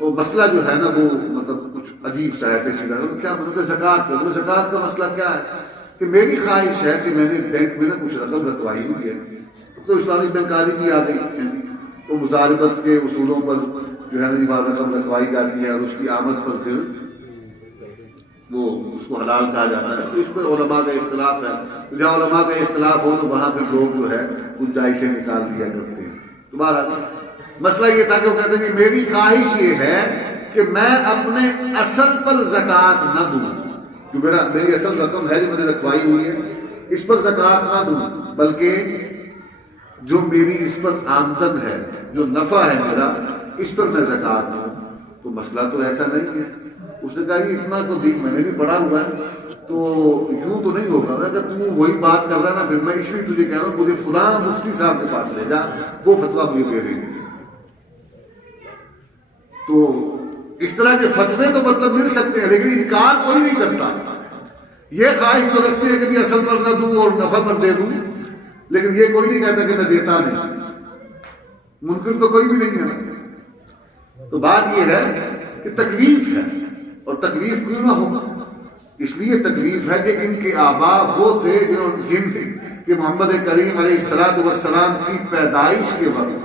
وہ مسئلہ جو ہے نا وہ مطلب کچھ عجیب سا ہے، پیچیدہ. کیا مطلب زکات کا؟ زکات کا مسئلہ کیا ہے؟ کہ میری خواہش ہے کہ میں نے بینک میں نا کچھ رقم رکھوائی ہوئی ہے، تو اسلامی بینکاری بھی آ گئی. تو مضاربت کے اصولوں پر جو ہے نا رقم رکھوائی جاتی ہے اور اس کی آمد پر پھر وہ اس کو حلال کہا جاتا ہے. تو اس پہ علماء کا اختلاف ہے. جہاں علماء کا اختلاف ہو تو وہاں پہ لوگ جو ہے گنجائشیں نکال دیا کرتے ہیں. تمہارا مسئلہ یہ تھا کہ وہ کہتے ہیں کہ میری خواہش یہ ہے کہ میں اپنے اصل پر زکات نہ دوں، جو میری اصل رقم ہے جو میں نے رکھوائی ہوئی ہے اس پر زکات نہ دوں، بلکہ جو میری اس پر آمدن ہے، جو نفع ہے میرا، اس پر میں زکات دوں. تو مسئلہ تو ایسا نہیں ہے. اس نے کہا کہ اتنا تو دین میں نے بھی پڑھا ہوا ہے، تو یوں تو نہیں ہوگا نا کہ تم وہی بات کر رہا نا. پھر میں اس لیے تجھے کہہ رہا ہوں مجھے فلاں مفتی صاحب کے پاس لے جا، وہ فتویٰ مجھے دے دیں گے. تو اس طرح کے فتوے تو مطلب مل سکتے ہیں، لیکن انکار کوئی نہیں کرتا. یہ خواہش تو رکھتے ہیں کہ بھی اصل پر نہ دوں اور نفع پر دے دوں، لیکن یہ کوئی نہیں کہتا کہ میں دیتا نہیں. منکر تو کوئی بھی نہیں ہے نا. تو بات یہ ہے کہ تکلیف ہے، اور تکلیف کیوں نہ ہو؟ اس لیے تکلیف ہے کہ ان کے آبا وہ تھے جن کہ محمد کریم علیہ السلام کی پیدائش کے وقت،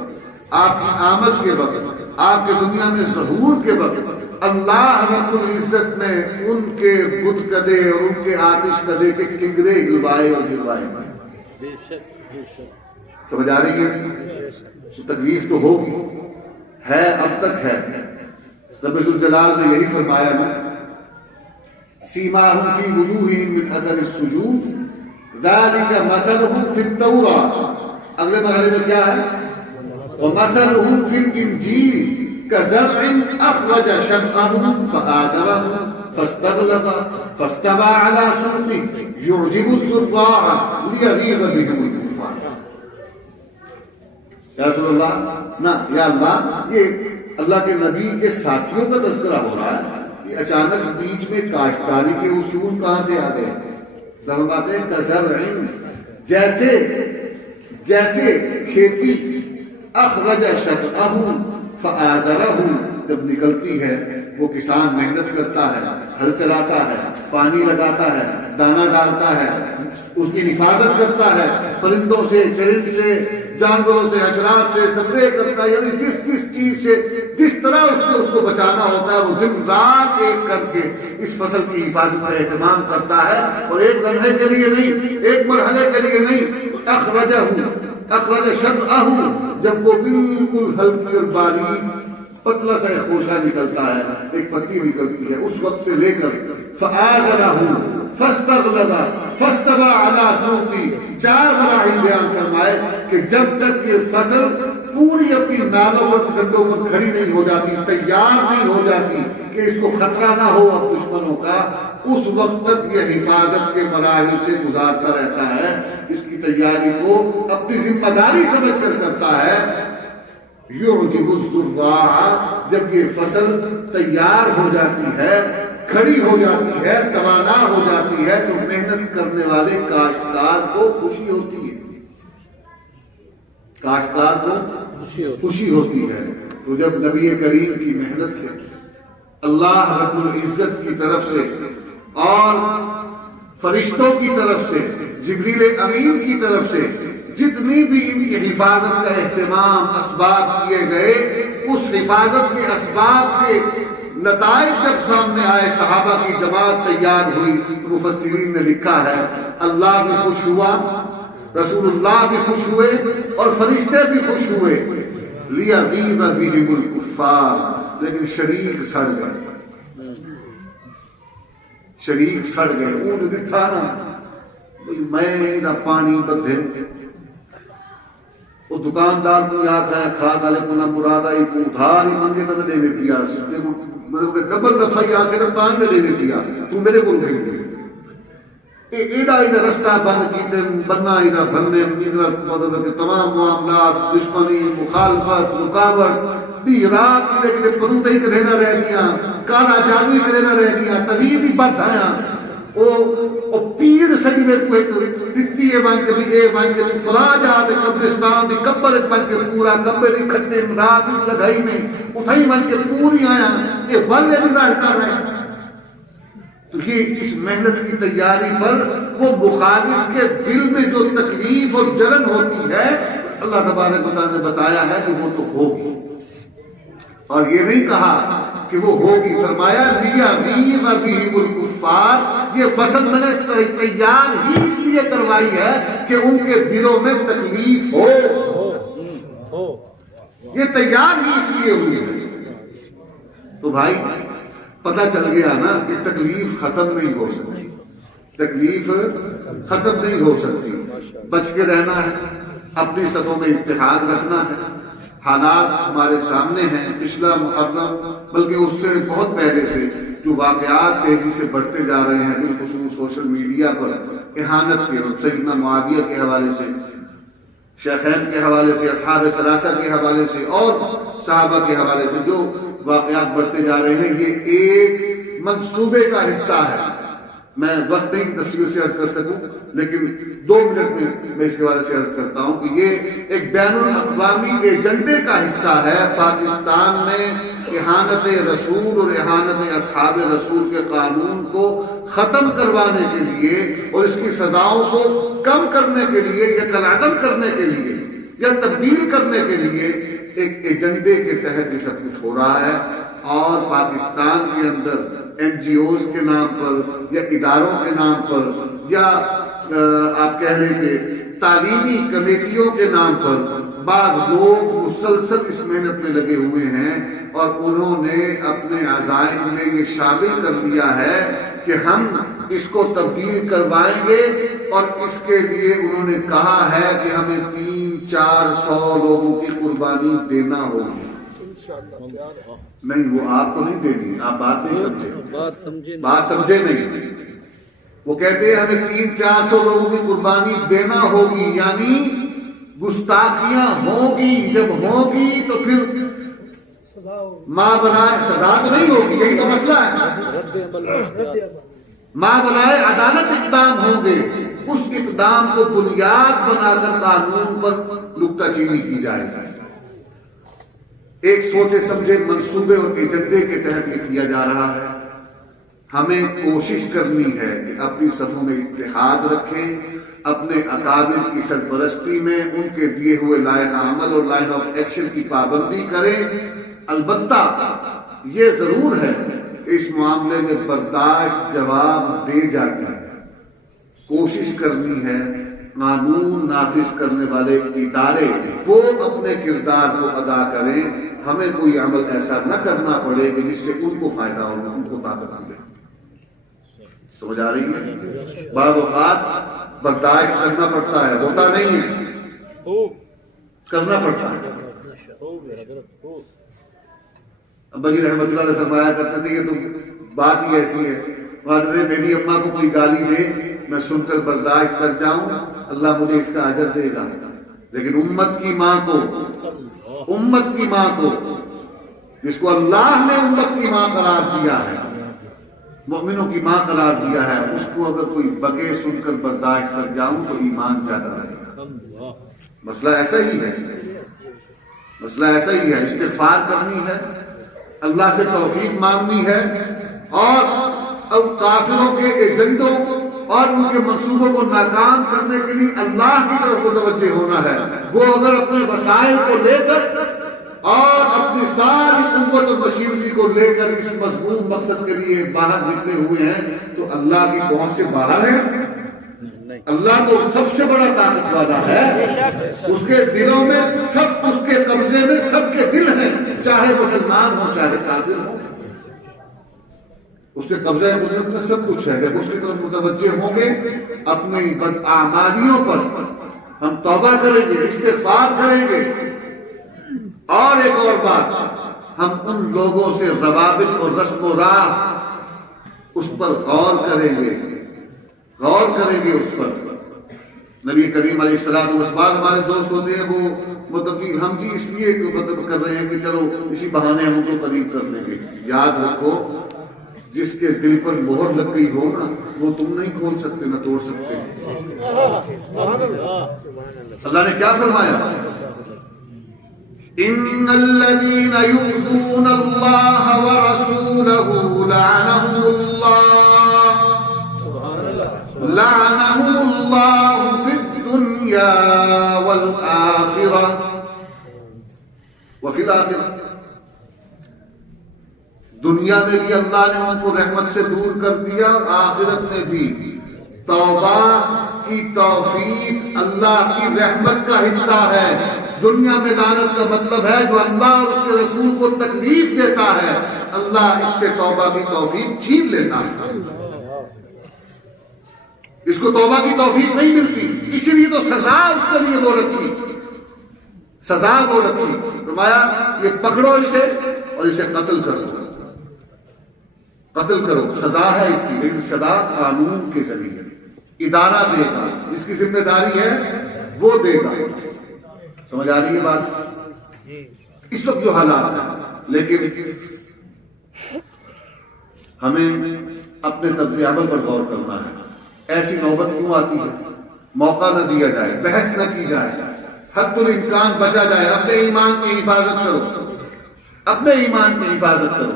آپ کی آمد کے وقت، آپ کے دنیا میں ظہور کے وقت اللہ رب العزت نے ان کے بت کدے اور ان کے آتش کدے کے کنگرے ہلوائے اور گروائے. سمجھ آ رہی ہے؟ تکلیف تو ہوگی، ہے، اب تک ہے. رب ذوالجلال نے یہی فرمایا نا سیماہم فی وجوہہم من اثر السجود ذالک مثلہم فی التوراۃ. اگلے مرحلے میں کیا ہے؟ ومثلہم فی الانجیل کزرع اخرج شطأہ فآزرہ فاستغلظ فاستوى على سوقه يعجب الزراع ليغيظ بهم الكفار. یا رسول اللہ نا، یا اللہ، یہ اللہ کے نبی کے ساتھیوں کا تذکرہ ہو رہا ہے. یہ اچانک بیچ میں کاشتکاری کے اصول کہاں سے آ گئے؟ فرماتے ہیں کزرع، جیسے کھیتی، اخرج شطأہ فآزرہ، جب نکلتی ہے وہ کسان محنت کرتا ہے، ہل چلاتا ہے، پانی لگاتا ہے، دانہ ڈالتا ہے، اس کی حفاظت کرتا ہے، پرندوں سے، چرند سے، جانوروں سے، حشرات سے سپرے کرتا ہے. یعنی جس چیز سے جس طرح اس کو بچانا ہوتا ہے وہ دن رات ایک کر کے اس فصل کی حفاظت کا اہتمام کرتا ہے. اور ایک لمحے کے لیے نہیں، ایک مرحلے کے لیے نہیں. اخرج شطأہ، جب وہ بالکل ہلکی اور باریک پتلا سا خوشہ نکلتا ہے، ایک پتی نکلتی ہے، اس وقت سے لے کر فآزرہ فاستغلظ فاستوى على سوقه، 4 مراحل بیان فرمائے کہ جب تک یہ فصل پوری اپنی نالوں اور ڈنڈوں پر کھڑی نہیں ہو جاتی، تیار نہیں ہو جاتی کہ اس کو خطرہ نہ ہو اب دشمنوں کا، اس وقت تک یہ حفاظت کے مراحل سے گزارتا رہتا ہے. اس کی تیاری کو اپنی ذمہ داری سمجھ کر کرتا ہے. یعجب الزراع، جب یہ فصل تیار ہو جاتی ہے، کھڑی ہو جاتی ہے، توانا ہو جاتی ہے، تو محنت کرنے والے کاشتکار کو خوشی ہوتی ہے. کاشتکار کو خوشی ہوتی ہے. تو جب نبی کریم کی محنت سے اللہ رب العزت کی طرف سے اور فرشتوں کی طرف سے جبریل امین کی طرف سے جتنی بھی ان کی حفاظت کا اہتمام اسباب کیے گئے، اس حفاظت کے اسباب کے نتائج جب سامنے آئے، صحابہ کی جماعت تیار ہوئی، مفسرین نے لکھا ہے اللہ بھی خوش ہوا، رسول اللہ بھی خوش ہوئے اور فرشتے بھی خوش ہوئے، لیغیظ بہم الکفار، لیکن شریک سڑ گئے، شریک سڑ گئے۔ اونٹ بٹھا نا میں دا پانی بدھے، وہ دکاندار کو یاد ہے کھاد والے کو نہ مراد آئی کو ادھار ہی منگے تو نہ دے دیا، میرے کو ڈبل نفعی آ کے پانی نہ دے دیا، تو میرے کو بھیج دے ایدہ رستہ بند کیتے بننا ایدہ بننے مطلب کہ تمام معاملات دشمنی مخالفت رکاوٹ بھی رات کی لیکن پروتے ہی کدھے نہ رہ گیا، کالا جادو ہی کدھے نہ رہ گیا، تویز ہی بد آیا، وہ پیڑ سنی میں کوئی رتی ہے بان کے بھی اے بان کے بھی فراج آتے قبرستان دی قبر بان کے پورا قبر دی کھٹے رات لگائی میں اتھائی بان کے پوری آیا، یہ والے بھی راہ کر رہے ہیں۔ تو یہ اس محنت کی تیاری پر وہ مخالف کے دل میں جو تکلیف اور جلن ہوتی ہے اللہ تبارک و تعالیٰ نے بتایا ہے کہ وہ تو ہوگی، اور یہ نہیں کہا کہ وہ ہوگی، فرمایا لیغیظ بہم الکفار، یہ فصل میں نے تیار ہی اس لیے کروائی ہے کہ ان کے دلوں میں تکلیف ہو، یہ تیار ہی اس لیے ہوئی ہے۔ تو بھائی پتہ چل گیا نا کہ تکلیف ختم نہیں ہو سکتی، تکلیف ختم نہیں ہو سکتی، بچ کے رہنا ہے، اپنی صفوں میں اتحاد رکھنا ہے۔ حالات ہمارے سامنے ہیں، پچھلا محرم بلکہ اس سے بہت پہلے سے جو واقعات تیزی سے بڑھتے جا رہے ہیں، بالخصوص سوشل میڈیا پر اہانت کے، سیدنا معاویہ کے حوالے سے، شیخین کے حوالے سے، اصحاب ثلاثہ کے حوالے سے اور صحابہ کے حوالے سے جو واقعات بڑھتے جا رہے ہیں، یہ ایک منصوبے کا حصہ ہے۔ میں وقت نہیں تفصیل سے عرض کر سکوں، لیکن 2 منٹ میں اس کے حوالے سے عرض کرتا ہوں کہ یہ ایک بین الاقوامی ایجنڈے کا حصہ ہے۔ پاکستان میں اہانت رسول اور اہانت اصحاب رسول کے قانون کو ختم کروانے کے لیے اور اس کی سزاؤں کو کم کرنے کے لیے یا کالعدم کرنے کے لیے یا تبدیل کرنے کے لیے ایک ایجنڈے کے تحت یہ سب کچھ ہو رہا ہے، اور پاکستان کے اندر این جی اوز کے نام پر یا اداروں کے نام پر یا آپ کہہ لیں کہ تعلیمی کمیٹیوں کے نام پر بعض لوگ مسلسل اس محنت میں لگے ہوئے ہیں، اور انہوں نے اپنے عزائم میں یہ شامل کر دیا ہے کہ ہم اس کو تبدیل کروائیں گے، اور اس کے لیے انہوں نے کہا ہے کہ ہمیں 300-400 لوگوں کی قربانی دینا ہوگی۔ نہیں، وہ آپ کو نہیں دینی، آپ بات نہیں سمجھے، بات سمجھے نہیں۔ وہ کہتے ہیں ہمیں 300-400 لوگوں کی قربانی دینا ہوگی، یعنی گستاخیاں ہوں گی، جب ہوں گی تو پھر ماں بنائے سزا تو نہیں ہوگی، یہی تو مسئلہ ہے۔ ماں بنائے عدالت اقدام ہوں گے، اس اقدام کو بنیاد بنا کر قانون پر نکتہ چینی کی جائے گی۔ ایک سوچے سمجھے منصوبے اور ایجنڈے کے تحت یہ کیا جا رہا ہے۔ ہمیں کوشش کرنی ہے کہ اپنی صفوں میں اتحاد رکھیں، اپنے اکابر کی سرپرستی میں ان کے دیے ہوئے لائن عمل اور لائن آف ایکشن کی پابندی کریں۔ البتہ یہ ضرور ہے کہ اس معاملے میں برداشت جواب دے جاتی ہے، کوشش کرنی ہے قانون نافذ کرنے والے ادارے وہ اپنے کردار کو ادا کریں، ہمیں کوئی عمل ایسا نہ کرنا پڑے کہ جس سے ان کو فائدہ ہو، ان کو طاقت ملے۔ سمجھ آ رہی ہے؟ بعض اوقات برداشت کرنا پڑتا ہے، ہوتا نہیں ہے، کرنا پڑتا ہے۔ ابا جی رحمت اللہ علیہ فرمایا کرتے تھے کہ تو بات ہی ایسی ہے، میری اماں کو کوئی گالی دے میں سن کر برداشت کر جاؤں، اللہ مجھے اس کا اجر دے گا، لیکن امت کی ماں کو جس کو اللہ نے امت کی ماں قرار دیا ہے، مومنوں کی ماں قرار دیا ہے، اس کو اگر کوئی بکے سن کر برداشت کر جاؤں تو ایمان زیادہ رہے گا۔ مسئلہ ایسا ہی ہے۔ مسئلہ ایسا ہی ہے، استغفار کرنی ہے، اللہ سے توفیق مانگنی ہے، اور اب کافروں کے ایجنڈوں اور ان کے منصوبوں کو ناکام کرنے کے لیے اللہ کی طرف متوجہ ہونا ہے۔ وہ اگر اپنے وسائل کو لے کر اور اپنی ساری قوت و مشینری کو لے کر اس مضمون مقصد کے لیے باہر نکلے ہوئے ہیں تو اللہ کی قوم سے باہر ہیں؟ اللہ تو سب سے بڑا طاقت والا ہے، اس کے دلوں میں سب، اس کے قبضے میں سب کے دل ہیں، چاہے مسلمان ہوں چاہے کافر ہوں، اس کے قبضے قدرت میں سب کچھ ہے۔ جب اس کی طرف متوجہ ہوں گے اپنی بدعمالیوں پر ہم توبہ کریں گے، استغفار کریں گے، اور ایک اور بات، ہم ان لوگوں سے روابط اور رسم و راہ اس پر غور کریں گے اس پر۔ نبی کریم علیہ السلام ہمارے دوست ہوتے ہیں، وہ مطلب ہم جی اس لیے مطلب کر رہے ہیں کہ چلو اسی بہانے ہم کو قریب کر لیں گے۔ یاد رکھو، جس کے دل پر مہر لگ گئی ہو نا، وہ تم نہیں کھول سکتے نہ توڑ سکتے۔ اللہ نے کیا فرمایا؟ ان الذين يؤذون الله ورسوله لعنهم الله في الدنيا والآخرة وفي الآخرة۔ دنیا میں بھی اللہ نے ان کو رحمت سے دور کر دیا، اور آخرت میں بھی۔ توبہ کی توفیق اللہ کی رحمت کا حصہ ہے۔ دنیا میں لعنت کا مطلب ہے جو اللہ اور اس کے رسول کو تکلیف دیتا ہے، اللہ اس سے توبہ کی توفیق چھین لیتا ہے، اس کو توبہ کی توفیق نہیں ملتی، اسی لیے تو سزا اس کے لیے وہ رکھی، سزا وہ رکھی، فرمایا یہ پکڑو اسے اور اسے قتل کرو، قتل کرو، سزا ہے اس کی، لیکن سزا قانون کے ذریعے ادارہ دے گا، اس کی ذمہ داری ہے وہ دے گا۔ سمجھ آ رہی ہے بات؟ اس وقت جو حالات ہیں، لیکن ہمیں اپنے طرز عمل پر غور کرنا ہے۔ ایسی نوبت کیوں آتی ہے؟ موقع نہ دیا جائے، بحث نہ کی جائے، حد الامکان بچا جائے۔ اپنے ایمان کی حفاظت کرو، اپنے ایمان کی حفاظت کرو۔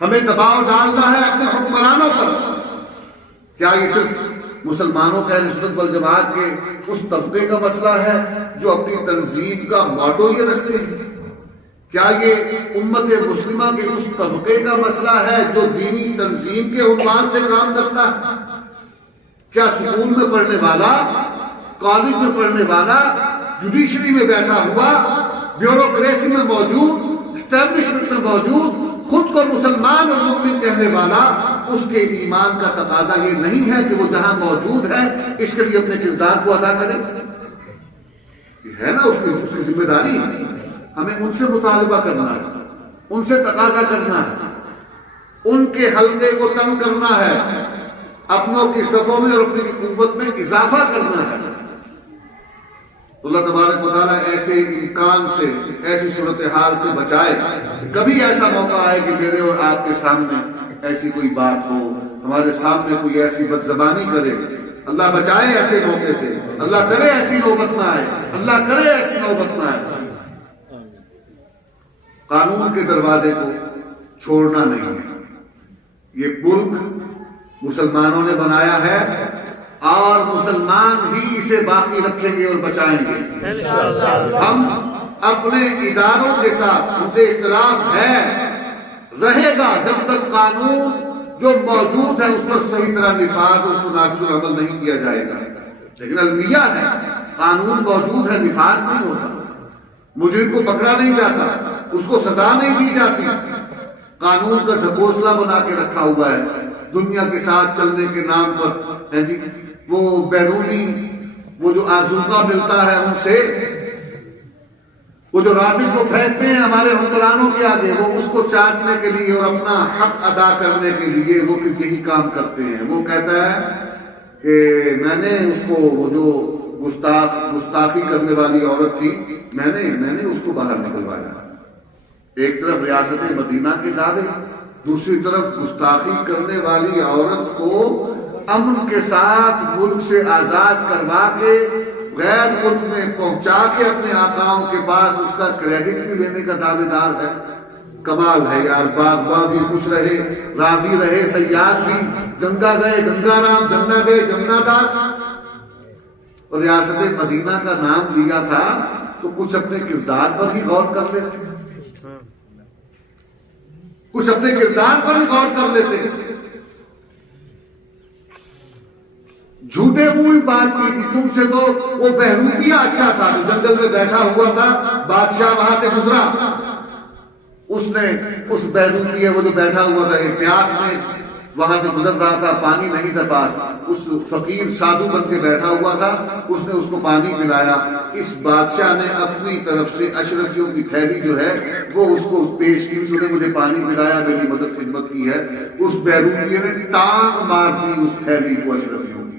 ہمیں دباؤ ڈالنا ہے اپنے حکمرانوں پر۔ کیا یہ صرف مسلمانوں کا نسبت والجماعت کے اس طبقے کا مسئلہ ہے جو اپنی تنظیم کا موٹو یہ رکھتے ہیں؟ کیا یہ امت مسلمہ کے اس طبقے کا مسئلہ ہے جو دینی تنظیم کے عنوان سے کام کرتا ہے؟ کیا سکول میں پڑھنے والا، کالج میں پڑھنے والا، جوڈیشری میں بیٹھا ہوا، بیوروکریسی میں موجود، اسٹیبلشمنٹ میں موجود، خود کو مسلمان اور مومن کہنے والا، اس کے ایمان کا تقاضا یہ نہیں ہے کہ وہ جہاں موجود ہے اس کے لیے اپنے کردار کو ادا کرے؟ یہ ہے نا اس کی ذمہ داری۔ ہمیں ان سے مطالبہ کرنا ہے، ان سے تقاضا کرنا ہے، ان کے حلقے کو تنگ کرنا ہے، اپنوں کی صفوں میں اور اپنی قوت میں اضافہ کرنا ہے۔ اللہ تبارک و تعالیٰ ایسے امکان سے، ایسی صورتحال سے بچائے، کبھی ایسا موقع آئے کہ میرے اور آپ کے سامنے ایسی کوئی بات ہو، ہمارے سامنے کوئی ایسی بدزبانی کرے۔ اللہ بچائے ایسے موقع سے، اللہ کرے ایسی نوبت نہ آئے، اللہ کرے ایسی نوبت نہ آئے۔ قانون کے دروازے کو چھوڑنا نہیں ہے۔ یہ ملک مسلمانوں نے بنایا ہے اور مسلمان ہی اسے باقی رکھیں گے اور بچائیں گے۔ ہم اپنے اداروں کے ساتھ، ان سے اختلاف ہے، رہے گا جب تک قانون جو موجود ہے اس پر صحیح طرح نفاذ، اس کو نافذ العمل نہیں کیا جائے گا۔ لیکن المیہ ہے، قانون موجود ہے، نفاذ نہیں ہوتا، مجرم کو پکڑا نہیں جاتا، اس کو سزا نہیں دی جاتی، قانون کا ڈھکوسلا بنا کے رکھا ہوا ہے دنیا کے ساتھ چلنے کے نام پر۔ وہ بیرونی وہ جو آزمہ ملتا ہے ان سے، وہ جو راتب کو پھینکتے ہیں ہمارے حکمرانوں کے آگے، وہ اس کو چاٹنے کے لیے اور اپنا حق ادا کرنے کے لیے وہ پھر یہی کام کرتے ہیں۔ وہ کہتا ہے کہ میں نے اس کو، وہ جو گستاخی کرنے والی عورت تھی، میں نے اس کو باہر نکلوایا۔ ایک طرف ریاست مدینہ کے دعوے، دوسری طرف گستاخی کرنے والی عورت کو امن کے ساتھ ملک سے آزاد کروا کے غیر ملک میں پہنچا کے اپنے آقاؤں کے پاس اس کا کریڈٹ بھی لینے کا دعوے دار ہے. کمال ہے یار. باغ بھی خوش رہے, راضی رہے, سیاح بھی. گنگا گئے گنگا رام, جمنا گئے جمنا داس. اور ریاست مدینہ کا نام لیا تھا تو کچھ اپنے کردار پر ہی غور کر لیتے, کچھ اپنے کردار پر ہی غور کر لیتے. جھوٹے منہ بات کی تھی تم سے تو وہ بہروپیہ اچھا تھا جو جنگل میں بیٹھا ہوا تھا, بادشاہ وہاں سے گزرا, اس نے اس بہروپیہ وہ جو بیٹھا ہوا تھا ایک پیاس میں وہاں سے گزر رہا تھا, پانی نہیں تھا پاس, اس فقیر سادھو بن کے بیٹھا ہوا تھا, اس نے اس کو پانی پلایا. اس بادشاہ نے اپنی طرف سے اشرفیوں کی تھیلی جو ہے وہ اس کو پیش کی, تو نے مجھے پانی پلایا, میری مدد خدمت کی ہے. اس بہروپیہ نے ٹانگ مار دی اس تھیلی کو اشرفیوں کی.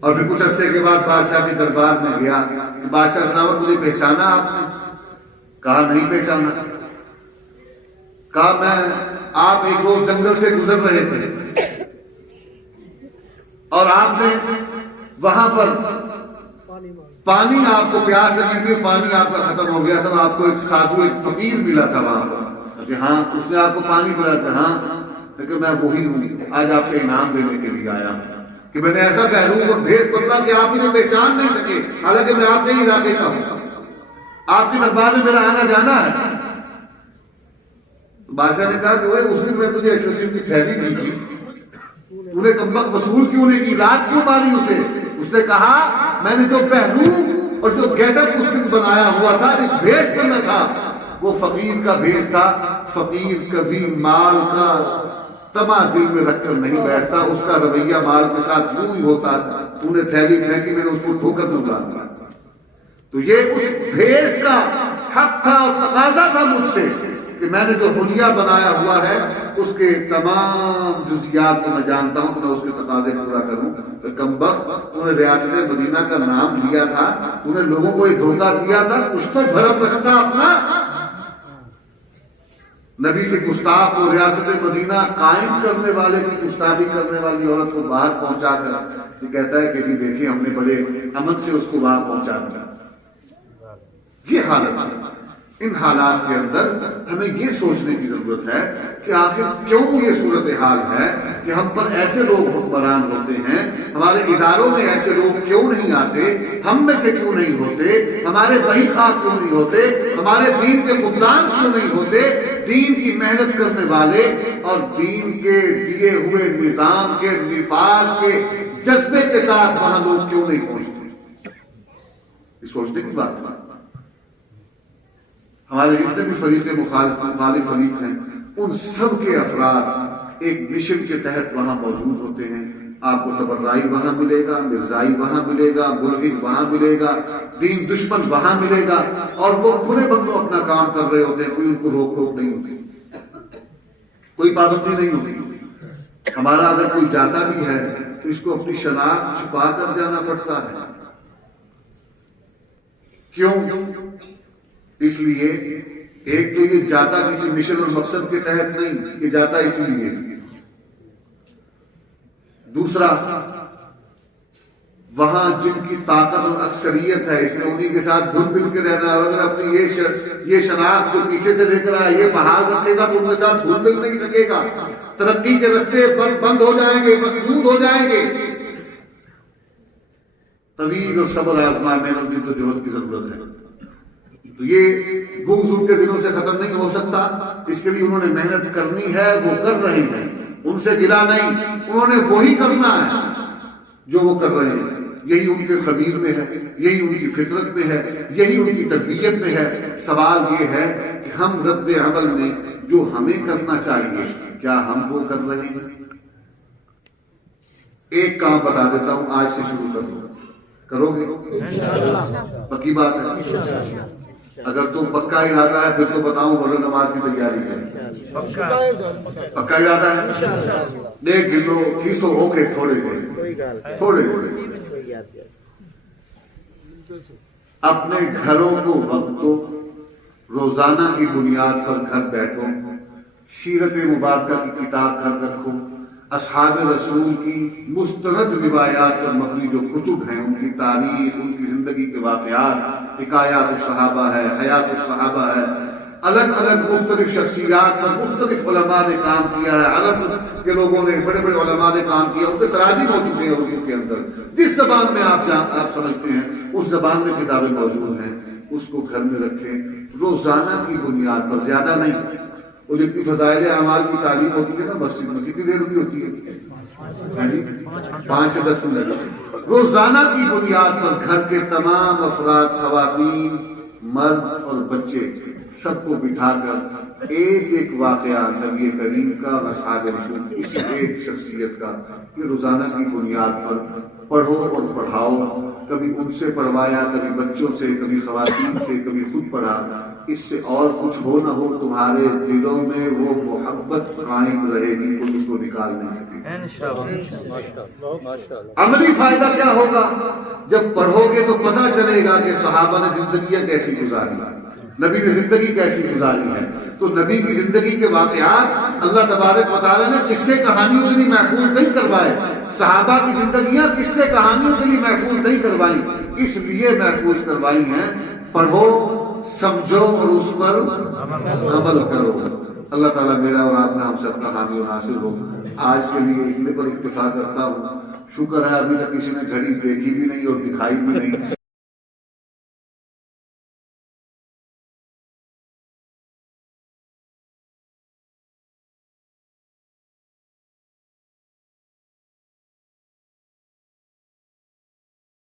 اور پھر کچھ عرصے کے بعد بادشاہ کے دربار میں گیا کہ بادشاہ سلامت مجھے پہچانا آپ نے؟ کہا نہیں پہچانا. کہا میں آپ ایک روز جنگل سے گزر رہے تھے اور آپ نے وہاں پر پانی, آپ کو پیاس لگی تھی, پانی آپ کا ختم ہو گیا تھا, آپ کو ایک سادھو ایک فقیر ملا تھا وہاں پر کہ ہاں اس نے آپ کو پانی پلایا تھا. ہاں لیکن میں وہی ہوں, آج آپ سے انعام دینے کے لیے آیا ہوں کہ میں نے ایسا بہروپ اور بھیس بدلا کہ آپ مجھے پہچان نہیں سکے, حالانکہ میں آپ کے ہی علاقے کا ہوں, آپ کے دربار میں میرا آنا جانا ہے. بادشاہ نے کہا کہ اس دن میں تجھے اشرفیوں کی تھیلی دی تھی, تو نے کمبخت وصول کیوں نہیں کی, لات کیوں ماری اسے؟ اس نے کہا میں نے جو بہروپ اور جو گیٹ اپ اس دن بنایا ہوا تھا, جس بھیس پر میں تھا, وہ فقیر کا بھیس تھا. فقیر کبھی مال کا تما دل میں رکھ کر نہیں بیٹھتا, اس کا رویہ مال کے ساتھ یوں ہی ہوتا. تو نے تھیلی پھینکی, میں نے اس کو ٹھوکر دوں. تو یہ اس بھیس کا حق تھا اور تقاضا تھا مجھ سے کہ میں نے جو حلیہ بنایا ہوا ہے اس کے تمام جزیات کو میں جانتا ہوں, تو میں اس کے تقاضے پورا کروں. تو کمبخت, انہوں نے ریاست مدینہ کا نام لیا تھا, انہیں لوگوں کو یہ دھوکہ دیا تھا, کچھ تو بھرم رکھتا اپنا. نبی کے گستاخ کو ریاست مدینہ قائم کرنے والے کی گستاخی کرنے والی عورت کو باہر پہنچا کر یہ کہتا ہے کہ جی دیکھیے ہم نے بڑے امن سے اس کو باہر پہنچا دیا. یہ حالت ہے. ان حالات کے اندر ہمیں یہ سوچنے کی ضرورت ہے کہ آخر کیوں یہ صورتحال ہے کہ ہم پر ایسے لوگ حکمران ہوتے ہیں, ہمارے اداروں میں ایسے لوگ کیوں نہیں آتے, ہم میں سے کیوں نہیں ہوتے, ہمارے بہی خواہ کیوں نہیں ہوتے, ہمارے دین کے خدام کیوں نہیں ہوتے, دین کی محنت کرنے والے اور دین کے دیے ہوئے نظام کے نفاذ کے جذبے کے ساتھ وہاں لوگ کیوں نہیں پہنچتے. یہ سوچنے کی بات ہے. ہمارے جتنے بھی فریق مخالف فریق ہیں, ان سب کے افراد ایک مشن کے تحت وہاں موجود ہوتے ہیں. آپ کو تبرعی وہاں ملے گا, مرزائی وہاں ملے گا, ملحد وہاں ملے گا, دین دشمن وہاں ملے گا, اور وہ کھلے بندوں اپنا کام کر رہے ہوتے ہیں. کوئی ان کو روک ٹوک نہیں ہوتی, کوئی پابندی نہیں ہوتی. ہمارا اگر کوئی جاتا بھی ہے تو اس کو اپنی شناخت چھپا کر جانا پڑتا ہے. کیوں؟ اس لیے ایک تو یہ جاتا کسی مشن اور مقصد کے تحت نہیں, یہ جاتا اس لیے. دوسرا, وہاں جن کی طاقت اور اکثریت ہے, اس میں انہی کے ساتھ گھل مل کے رہنا. اور اگر اپنی یہ شناخت جو پیچھے سے لے کر آیا یہ بحال رکھے گا تو ان کے ساتھ گھل مل نہیں سکے گا. ترقی کے رستے بند ہو جائیں گے, مسدود ہو جائیں گے. طویل اور صبر آزمائے محنت کی تو جہد کی ضرورت ہے. تو یہ بغض ان کے دنوں سے ختم نہیں ہو سکتا. اس کے لیے انہوں نے محنت کرنی ہے, وہ کر رہے ہیں, ان سے گلا نہیں. انہوں نے وہی کرنا ہے جو وہ کر رہے ہیں. یہی ان کے خمیر میں ہے, یہی ان کی فطرت میں ہے, یہی ان کی تربیت میں ہے. سوال یہ ہے کہ ہم رد عمل میں جو ہمیں کرنا چاہیے کیا ہم وہ کر رہے ہیں؟ ایک کام بتا دیتا ہوں, آج سے شروع کر دو. کرو گے؟ پکی بات ہے. اگر تم پکا ارادہ ہے پھر تو بتاؤں ورنہ نماز کی تیاری کریں. پکا ارادہ ہے؟ دیکھ گلو تھیسو ہو کے تھوڑے تھوڑے اپنے گھروں کو وقت دو, روزانہ کی بنیاد پر گھر بیٹھو, سیرت مبارکہ کی کتاب گھر رکھو, اصحاب رسول کی مستند روایات اور مبنی جو کتب ہیں، ان کی تاریخ، ان کی زندگی کے واقعات، حکایات الصحابہ ہے، حیات الصحابہ ہے، الگ الگ مختلف شخصیات پر مختلف علماء نے کام کیا ہے، عرب کے لوگوں نے، بڑے بڑے علماء نے کام کیا، ان کے تراجم ہو چکے ہیں اردو کے اندر، جس زبان میں آپ سمجھتے ہیں اس زبان میں کتابیں موجود ہیں، اس کو گھر میں رکھیں، روزانہ کی بنیاد پر، زیادہ نہیں۔ وہ جتنی فضائل اعمال کی تعلیم ہوتی ہے نا مسجد میں، کتنی دیر کی ہوتی ہے؟ 5 سے 10 منٹ روزانہ کی بنیاد پر گھر کے تمام افراد، خواتین، مرد اور بچے، سب کو بٹھا کر ایک ایک واقعہ نبی کریم کا اور اصحاب رسول کی اس ایک شخصیت کا یہ روزانہ کی بنیاد پر پڑھو اور پڑھاؤ۔ کبھی ان سے پڑھوایا، کبھی بچوں سے، کبھی خواتین سے، کبھی خود پڑھا۔ اس سے اور کچھ ہو نہ ہو تمہارے دلوں میں وہ محبت قائم رہے گی، کوئی اس کو نکال نہیں سکے۔ عملی فائدہ کیا ہوگا؟ جب پڑھو گے تو پتہ چلے گا کہ صحابہ نے زندگیاں کیسی گزاری، نبی نے زندگی کیسی گزاری ہے۔ تو نبی کی زندگی کے واقعات اللہ تبارک و تعالیٰ نے قصے کہانیوں کے لیے محفوظ نہیں کروائے، صحابہ کی زندگیاں قصے کہانیوں کے لیے محفوظ نہیں کروائیں، اس لیے محفوظ کروائی ہیں پڑھو، سمجھو اور اس پر عمل کرو۔ اللہ تعالیٰ میرا اور آپ کا ہم سب کا حامی و ناصر ہو۔ آج کے لیے اتنے پر اکتفا کرتا ہوں۔ شکر ہے ابھی تک کسی نے گھڑی دیکھی بھی نہیں اور دکھائی بھی نہیں۔